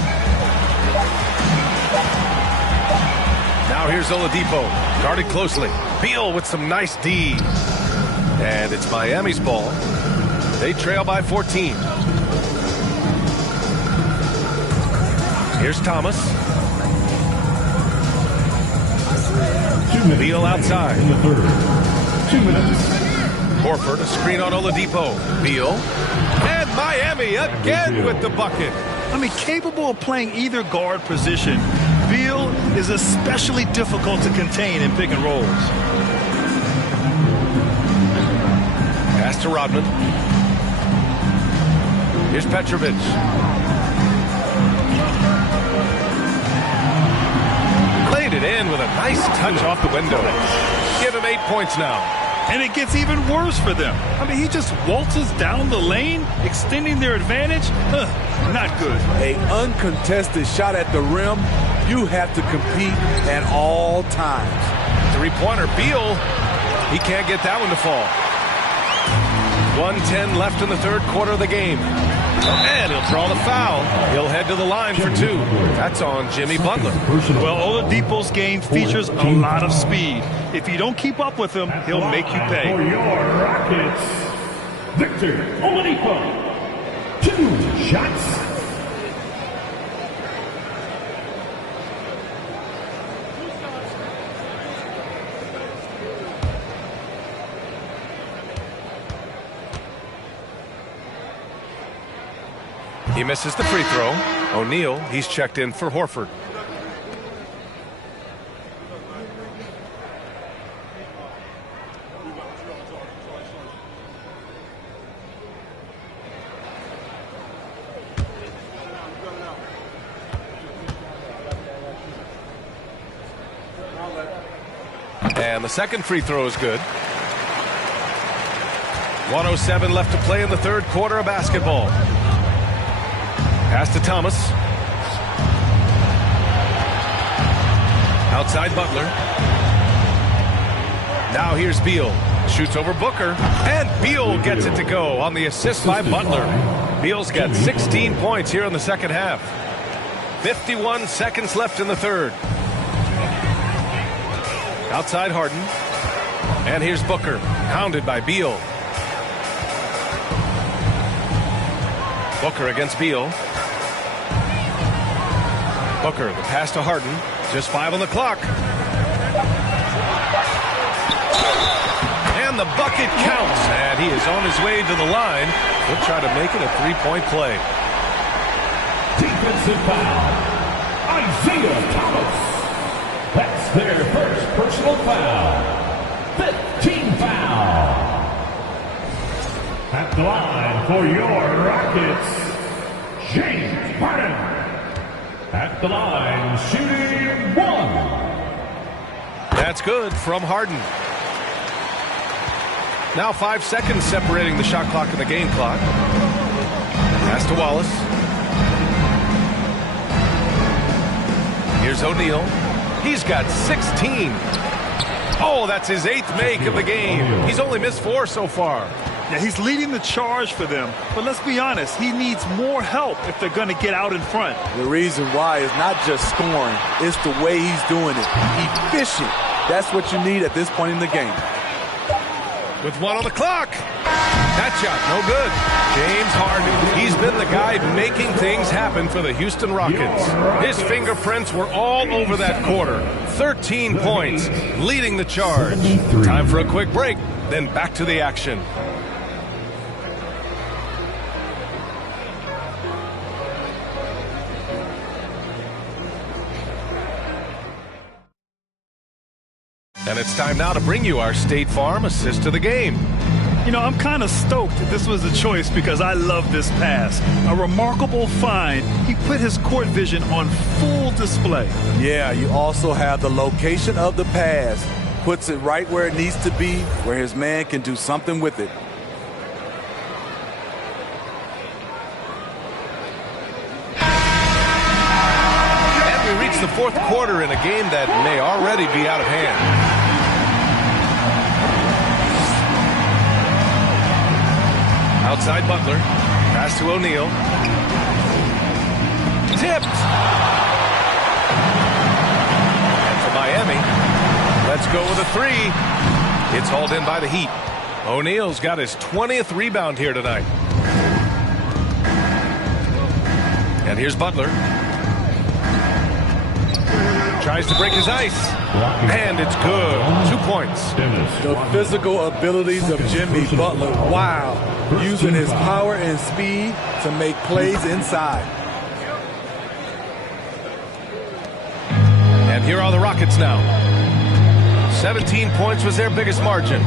Now here's Oladipo. Guarded closely. Beal with some nice D. And it's Miami's ball. They trail by 14. Here's Thomas. 2 minutes. Beal outside. In the third. 2 minutes. Horford, a screen on Oladipo. Beal. And Miami again with the bucket. I mean, capable of playing either guard position, Beal is especially difficult to contain in pick and rolls. Pass to Rodman. Here's Petrovic. Laid it in with a nice touch off the window. Give him 8 points now. And it gets even worse for them. I mean, he just waltzes down the lane, extending their advantage. Not good. A uncontested shot at the rim, you have to compete at all times. Three-pointer, Beal. He can't get that one to fall. 1:10 left in the third quarter of the game. And he'll draw the foul. He'll head to the line for 2. That's on Jimmy Butler. Well, Oladipo's game features a lot of speed. If you don't keep up with him, he'll make you pay. For your Rockets, Victor Oladipo. 2 shots. He misses the free throw. O'Neal, he's checked in for Horford. And the second free throw is good. 1:07 left to play in the third quarter of basketball. Pass to Thomas. Outside Butler. Now here's Beal. Shoots over Booker. And Beal gets it to go on the assist by Butler. Beal's got 16 points here in the second half. 51 seconds left in the third. Outside Harden. And here's Booker. Hounded by Beal. Booker against Beal. Booker, the pass to Harden. Just 5 on the clock. And the bucket counts. And he is on his way to the line. He'll try to make it a 3-point play. Defensive foul. Isaiah Thomas. That's their first personal foul. 15 foul. At the line for your Rockets, James Harden. At the line, shooting 1. That's good from Harden. Now 5 seconds separating the shot clock and the game clock. Pass to Wallace. Here's O'Neal. He's got 16. Oh, that's his 8th make of the game. He's only missed 4 so far. Yeah, he's leading the charge for them. But let's be honest, he needs more help if they're going to get out in front. The reason why is not just scoring, it's the way he's doing it. Efficient. That's what you need at this point in the game. With 1 on the clock. That shot, no good. James Harden, he's been the guy making things happen for the Houston Rockets. His fingerprints were all over that quarter. 13 points, leading the charge. Time for a quick break, then back to the action. And it's time now to bring you our State Farm assist to the game. You know, I'm kind of stoked that this was a choice because I love this pass. A remarkable find. He put his court vision on full display. Yeah, you also have the location of the pass. Puts it right where it needs to be, where his man can do something with it. And we reach the fourth quarter in a game that may already be out of hand. Outside Butler. Pass to O'Neal. Tipped. And for Miami, let's go with a three. It's hauled in by the Heat. O'Neal's got his 20th rebound here tonight. And here's Butler. Tries to break his ice. And it's good. 2 points. The physical abilities of Jimmy Butler. Wow. Using his power and speed to make plays inside. And here are the Rockets now. 17 points was their biggest margin.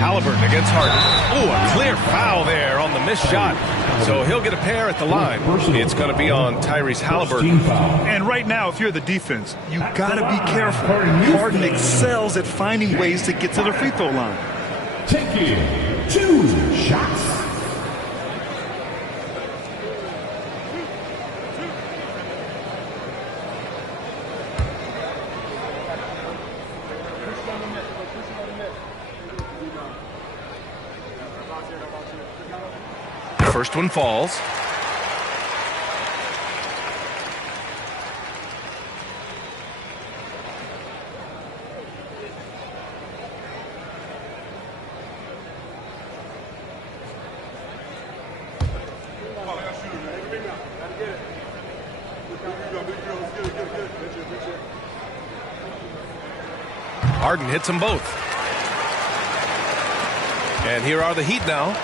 Halliburton against Harden. Ooh, a clear foul there on the missed shot. So he'll get a pair at the line. It's going to be on Tyrese Halliburton. And right now, if you're the defense, you got to be careful. Harden excels at finding ways to get to the free throw line. Taking 2 shots. First one falls. Harden hits them both. And here are the Heat now.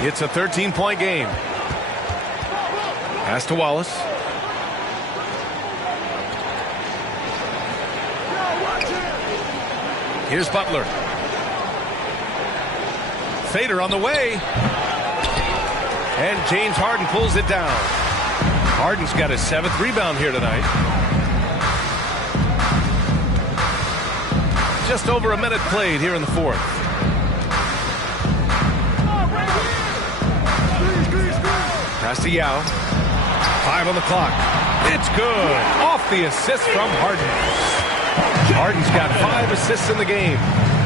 It's a 13-point game. Pass to Wallace. Here's Butler. Fader on the way. And James Harden pulls it down. Harden's got his 7th rebound here tonight. Just over a minute played here in the fourth. Pass to Yao. 5 on the clock. It's good. Off the assist from Harden. Harden's got 5 assists in the game.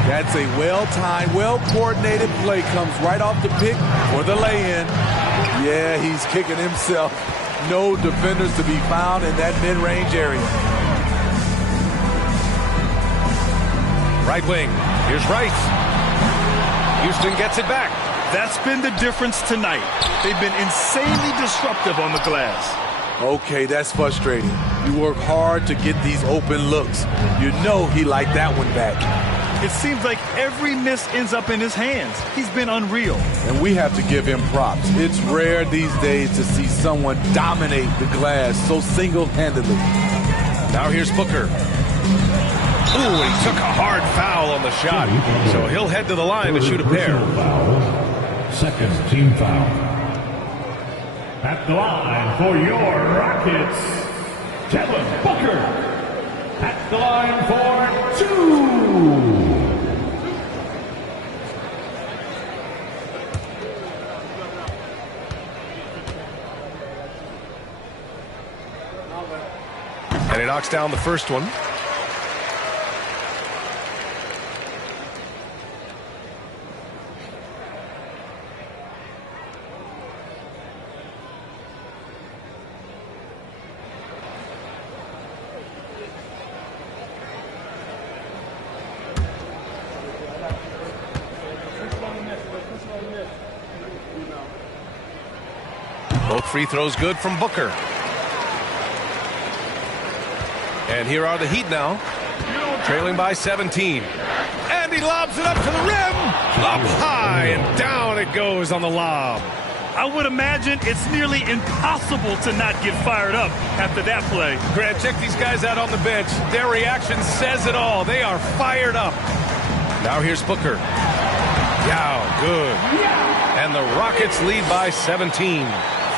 That's a well-timed, well-coordinated play. Comes right off the pick for the lay-in. Yeah, he's kicking himself. No defenders to be found in that mid-range area. Right wing. Here's Rice. Houston gets it back. That's been the difference tonight. They've been insanely disruptive on the glass. Okay, that's frustrating. You work hard to get these open looks. You know he liked that one back. It seems like every miss ends up in his hands. He's been unreal. And we have to give him props. It's rare these days to see someone dominate the glass so single-handedly. Now here's Booker. Ooh, he took a hard foul on the shot. So he'll head to the line to shoot a pair. Second team foul. At the line for your Rockets, Devin Booker. At the line for 2. And he knocks down the first one. Both free throws good from Booker. And here are the Heat now, trailing by 17. And he lobs it up to the rim. Up high and down it goes on the lob. I would imagine it's nearly impossible to not get fired up after that play. Grant, check these guys out on the bench. Their reaction says it all. They are fired up. Now here's Booker. Yeah, good. And the Rockets lead by 17.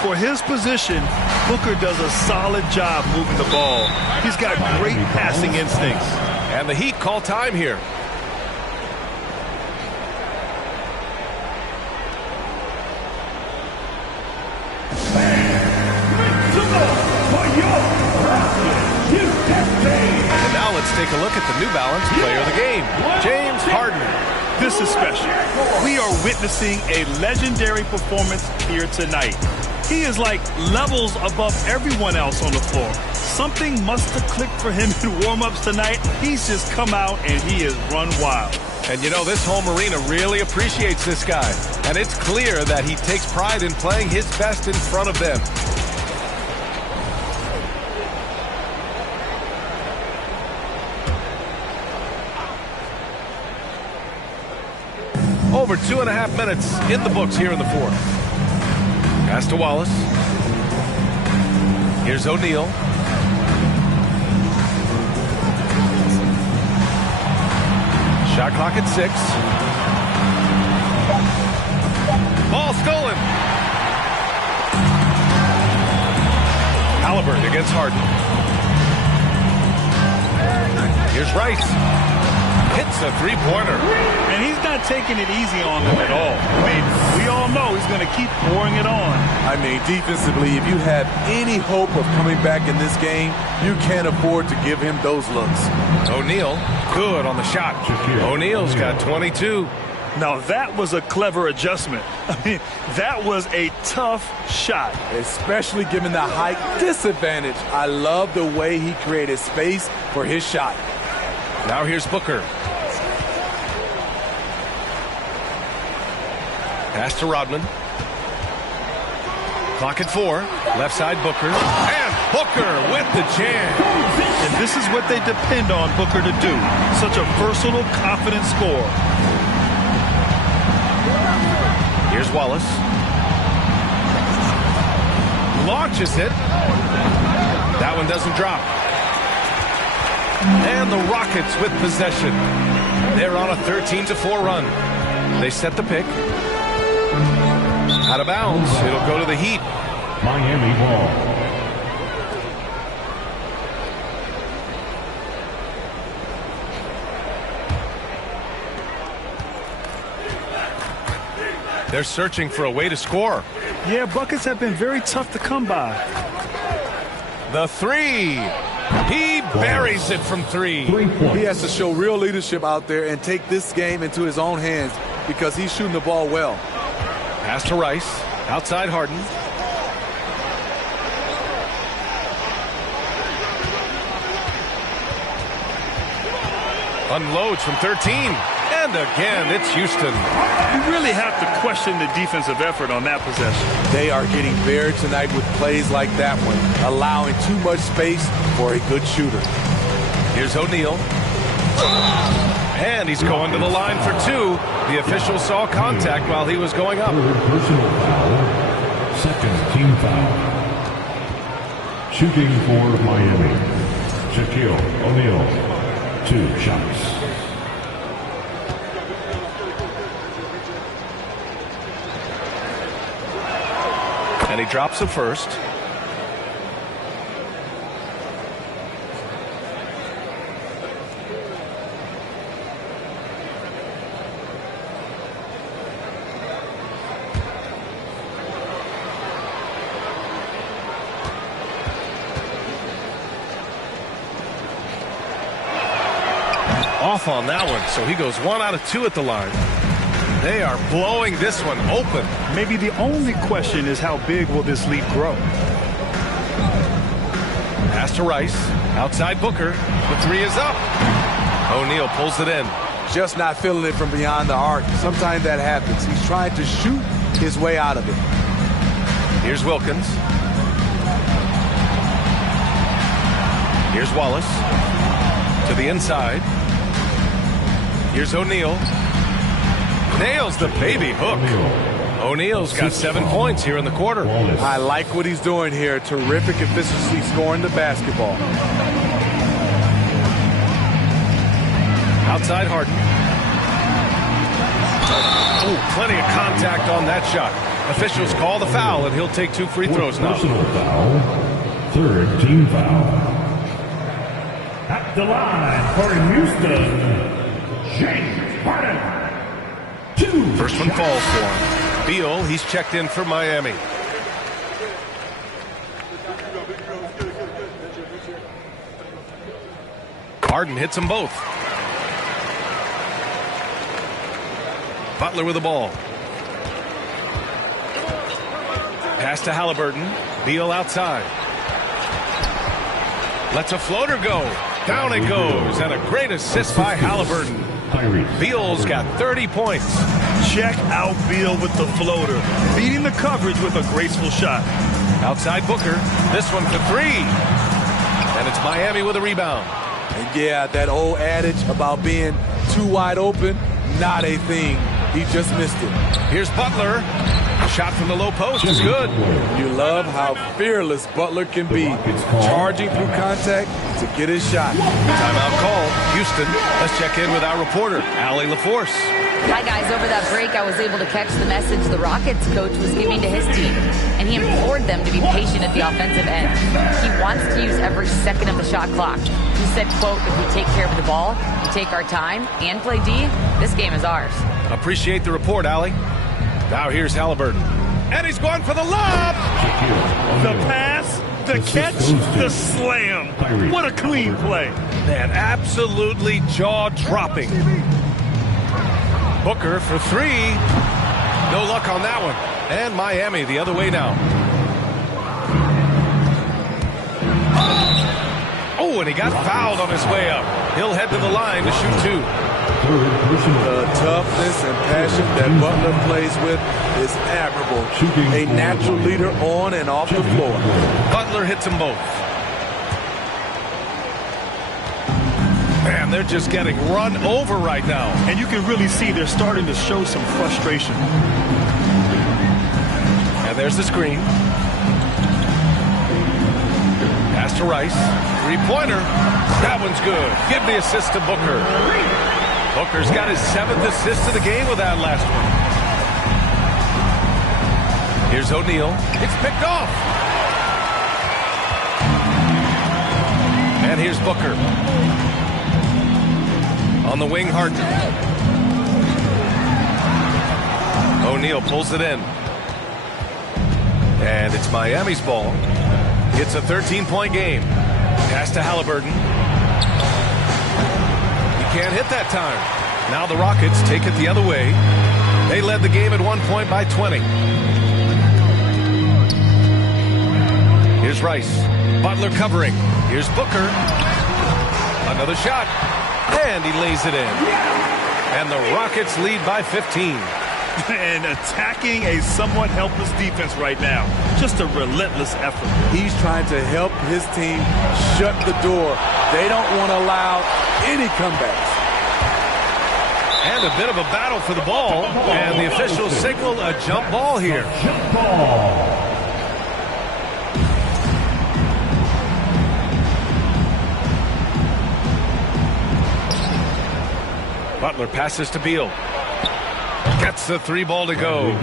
For his position, Booker does a solid job moving the ball. He's got great passing instincts. And the Heat call time here. And now let's take a look at the New Balance player of the game, James Harden. This is special. We are witnessing a legendary performance here tonight. He is like levels above everyone else on the floor. Something must have clicked for him in warm-ups tonight. He's just come out and he has run wild. And you know, this home arena really appreciates this guy. And it's clear that he takes pride in playing his best in front of them. Over 2.5 minutes in the books here in the fourth. Pass to Wallace. Here's O'Neal. Shot clock at 6. Ball stolen. Halliburton against Harden. Here's Rice. Hits a three-pointer. And he's not taking it easy on them at all. I mean, we all know he's going to keep pouring it on. I mean, defensively, if you have any hope of coming back in this game, you can't afford to give him those looks. O'Neal, good on the shot. O'Neal's got 22. Now, that was a clever adjustment. I mean, that was a tough shot. Especially given the height disadvantage. I love the way he created space for his shot. Now here's Booker. Pass to Rodman. Clock at 4. Left side Booker. And Booker with the jam. And this is what they depend on Booker to do. Such a versatile, confident scorer. Here's Wallace. Launches it. That one doesn't drop. And the Rockets with possession. They're on a 13-4 run. They set the pick. Out of bounds. It'll go to the Heat. Miami ball. They're searching for a way to score. Yeah, buckets have been very tough to come by. The three. He buries it from 3. He has to show real leadership out there and take this game into his own hands because he's shooting the ball well. Pass to Rice. Outside Harden. Unloads from 13. And again, it's Houston. You really have to question the defensive effort on that possession. They are getting buried tonight with plays like that one, allowing too much space for a good shooter. Here's O'Neal. And he's going to the line for 2. The official saw contact while he was going up. Personal foul. Second team foul. Shooting for Miami. Shaquille O'Neal. 2 shots. And he drops the first. Off on that one, so he goes 1 out of 2 at the line. They are blowing this one open. Maybe the only question is how big will this lead grow? Pass to Rice. Outside Booker. The 3 is up. O'Neal pulls it in. Just not feeling it from beyond the arc. Sometimes that happens. He's trying to shoot his way out of it. Here's Wilkins. Here's Wallace. To the inside. Here's O'Neal. Nails the baby hook. O'Neal's got 7 points here in the quarter. I like what he's doing here. Terrific efficiency scoring the basketball. Outside Harden. Oh, plenty of contact on that shot. Officials call the foul, and he'll take 2 free throws now. Personal foul. 3rd team foul. At the line for Houston, James Harden. 2. First one falls for him. Beal, he's checked in for Miami. Harden hits them both. Butler with the ball. Pass to Halliburton. Beal outside. Lets a floater go. Down it goes. And a great assist by Halliburton. Beal's got 30 points. Check out Beal with the floater. Beating the coverage with a graceful shot. Outside Booker. This one for 3. And it's Miami with a rebound. And yeah, that old adage about being too wide open, not a thing. He just missed it. Here's Butler. Shot from the low post is good. You love how fearless Butler can be, charging through contact to get his shot. Timeout call. Houston, let's check in with our reporter, Allie LaForce. Hi, guys. Over that break, I was able to catch the message the Rockets coach was giving to his team, and he implored them to be patient at the offensive end. He wants to use every second of the shot clock. He said, quote, if we take care of the ball, we take our time, and play D, this game is ours. Appreciate the report, Allie. Now here's Halliburton. And he's going for the lob. The pass, the catch, the slam. What a clean play. Man, absolutely jaw-dropping. Booker for 3. No luck on that one. And Miami the other way now. Oh, and he got fouled on his way up. He'll head to the line to shoot 2. The toughness and passion that Butler plays with is admirable. A natural leader on and off the floor. Butler hits them both. Man, they're just getting run over right now. And you can really see they're starting to show some frustration. And there's the screen. Pass to Rice. 3-pointer. That one's good. Give the assist to Booker. Booker's got his 7th assist of the game with that last one. Here's O'Neal. It's picked off. And here's Booker. On the wing, Harden. O'Neal pulls it in. And it's Miami's ball. It's a 13-point game. Pass to Halliburton. Can't hit that time. Now the Rockets take it the other way. They led the game at one point by 20. Here's Rice. Butler covering. Here's Booker. Another shot. And he lays it in. And the Rockets lead by 15. And attacking a somewhat helpless defense right now. Just a relentless effort. He's trying to help his team shut the door. They don't want to allow any comebacks. And a bit of a battle for the ball. And the officials signal a jump ball here. Jump ball. Butler passes to Beal. Gets the 3 ball to go.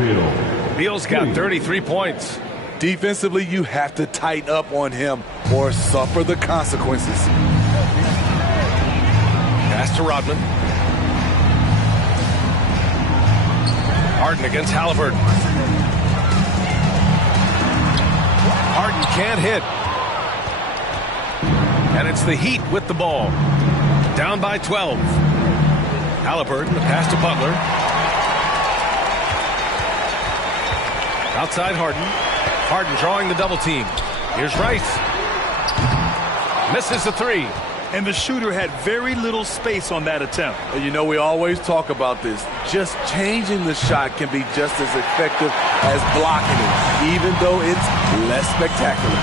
Beal's got 33 points. Defensively, you have to tighten up on him or suffer the consequences. Pass to Rodman. Harden against Halliburton. Harden can't hit. And it's the Heat with the ball. Down by 12. Halliburton, the pass to Butler. Outside Harden. Harden drawing the double team. Here's Rice. Misses the 3. And the shooter had very little space on that attempt. You know, we always talk about this. Just changing the shot can be just as effective as blocking it, even though it's less spectacular.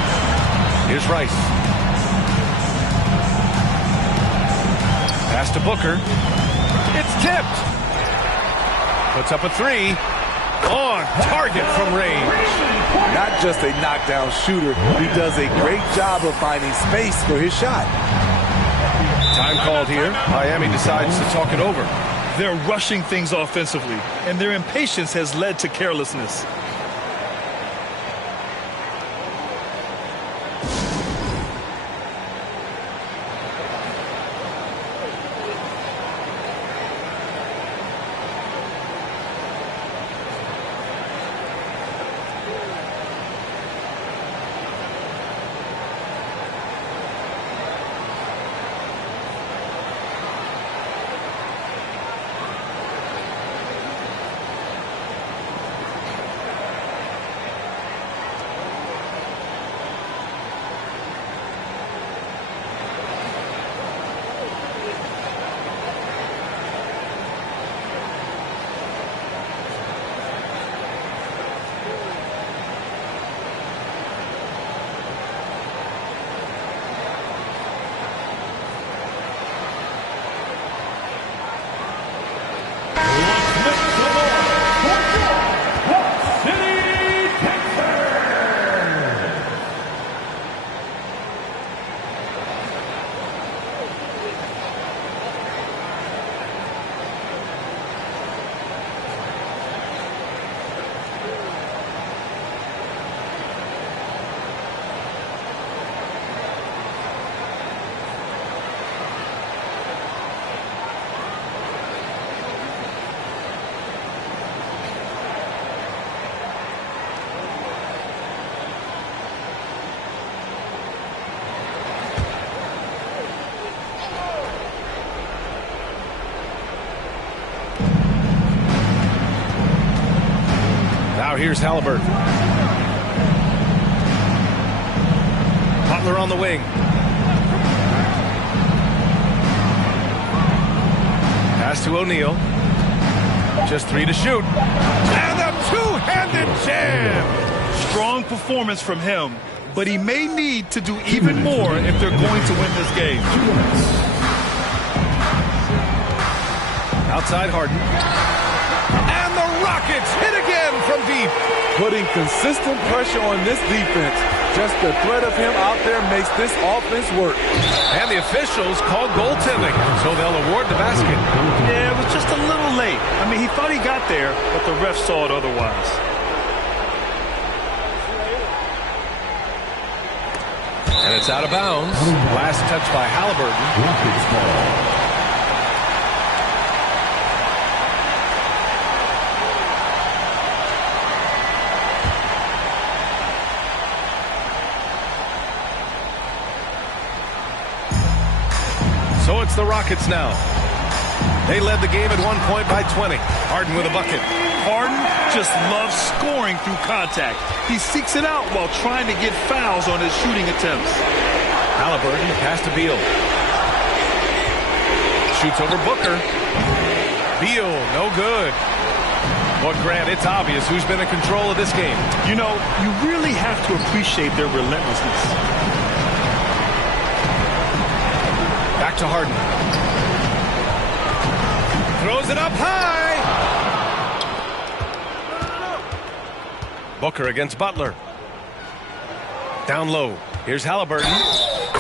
Here's Rice. Pass to Booker. It's tipped. Puts up a 3. On target from range. Not just a knockdown shooter, he does a great job of finding space for his shot. Time called here. Miami decides to talk it over. They're rushing things offensively, and their impatience has led to carelessness. Now here's Halliburton. Butler on the wing. Pass to O'Neal. Just 3 to shoot. And a two-handed jam. Strong performance from him, but he may need to do even more if they're going to win this game. Outside Harden. And the Rockets hit again from deep. Putting consistent pressure on this defense. Just the threat of him out there makes this offense work. And the officials called goaltending, so they'll award the basket. Yeah, it was just a little late. I mean, he thought he got there, but the ref saw it otherwise. And it's out of bounds. Last touch by Halliburton. So it's the Rockets now. They led the game at one point by 20. Harden with a bucket. Harden just loves scoring through contact. He seeks it out while trying to get fouls on his shooting attempts. Halliburton pass to Beal. Shoots over Booker. Beal, no good. But Grant, it's obvious who's been in control of this game. You know, you really have to appreciate their relentlessness. Back to Harden. Throws it up high. Booker against Butler. Down low. Here's Halliburton.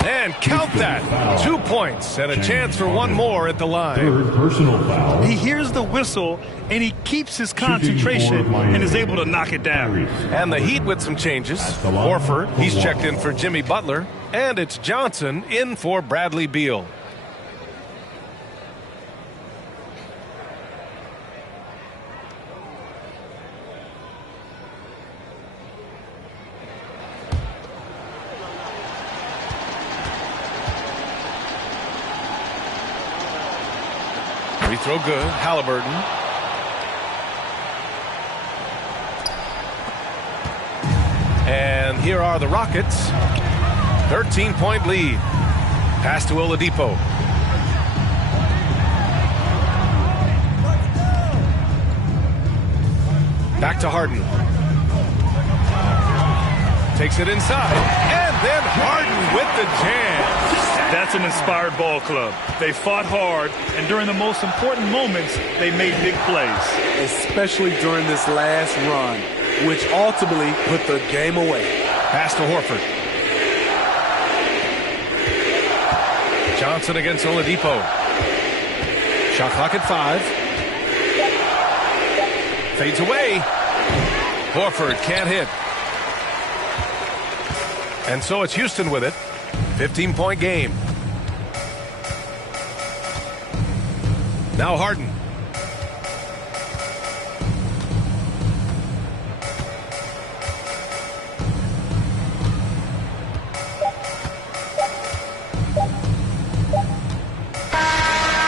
And count that. 2 points and a chance for one more at the line. Third personal foul. He hears the whistle, and he keeps his concentration and is able to knock it down. And the Heat with some changes. Horford, he's checked in for Jimmy Butler. And it's Johnson in for Bradley Beal. Free throw good. Halliburton. And here are the Rockets. 13-point lead. Pass to Oladipo. Back to Harden. Takes it inside. And then Harden with the jam. That's an inspired ball club. They fought hard, and during the most important moments, they made big plays. Especially during this last run, which ultimately put the game away. Pass to Horford. Johnson against Oladipo. Shot clock at 5. Fades away. Horford can't hit. And so it's Houston with it. 15-point game. Now Harden.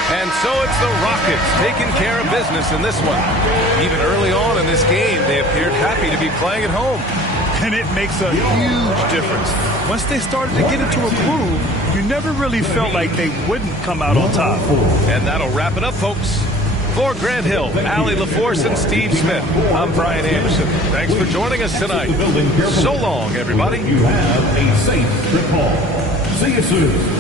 And so it's the Rockets taking care of business in this one. Even early on in this game, they appeared happy to be playing at home. And it makes a huge difference. Once they started to get into a groove, you never really felt like they wouldn't come out on top. And that'll wrap it up, folks. For Grant Hill, Allie LaForce, and Steve Smith, I'm Brian Anderson. Thanks for joining us tonight. So long, everybody. You have a safe trip home. See you soon.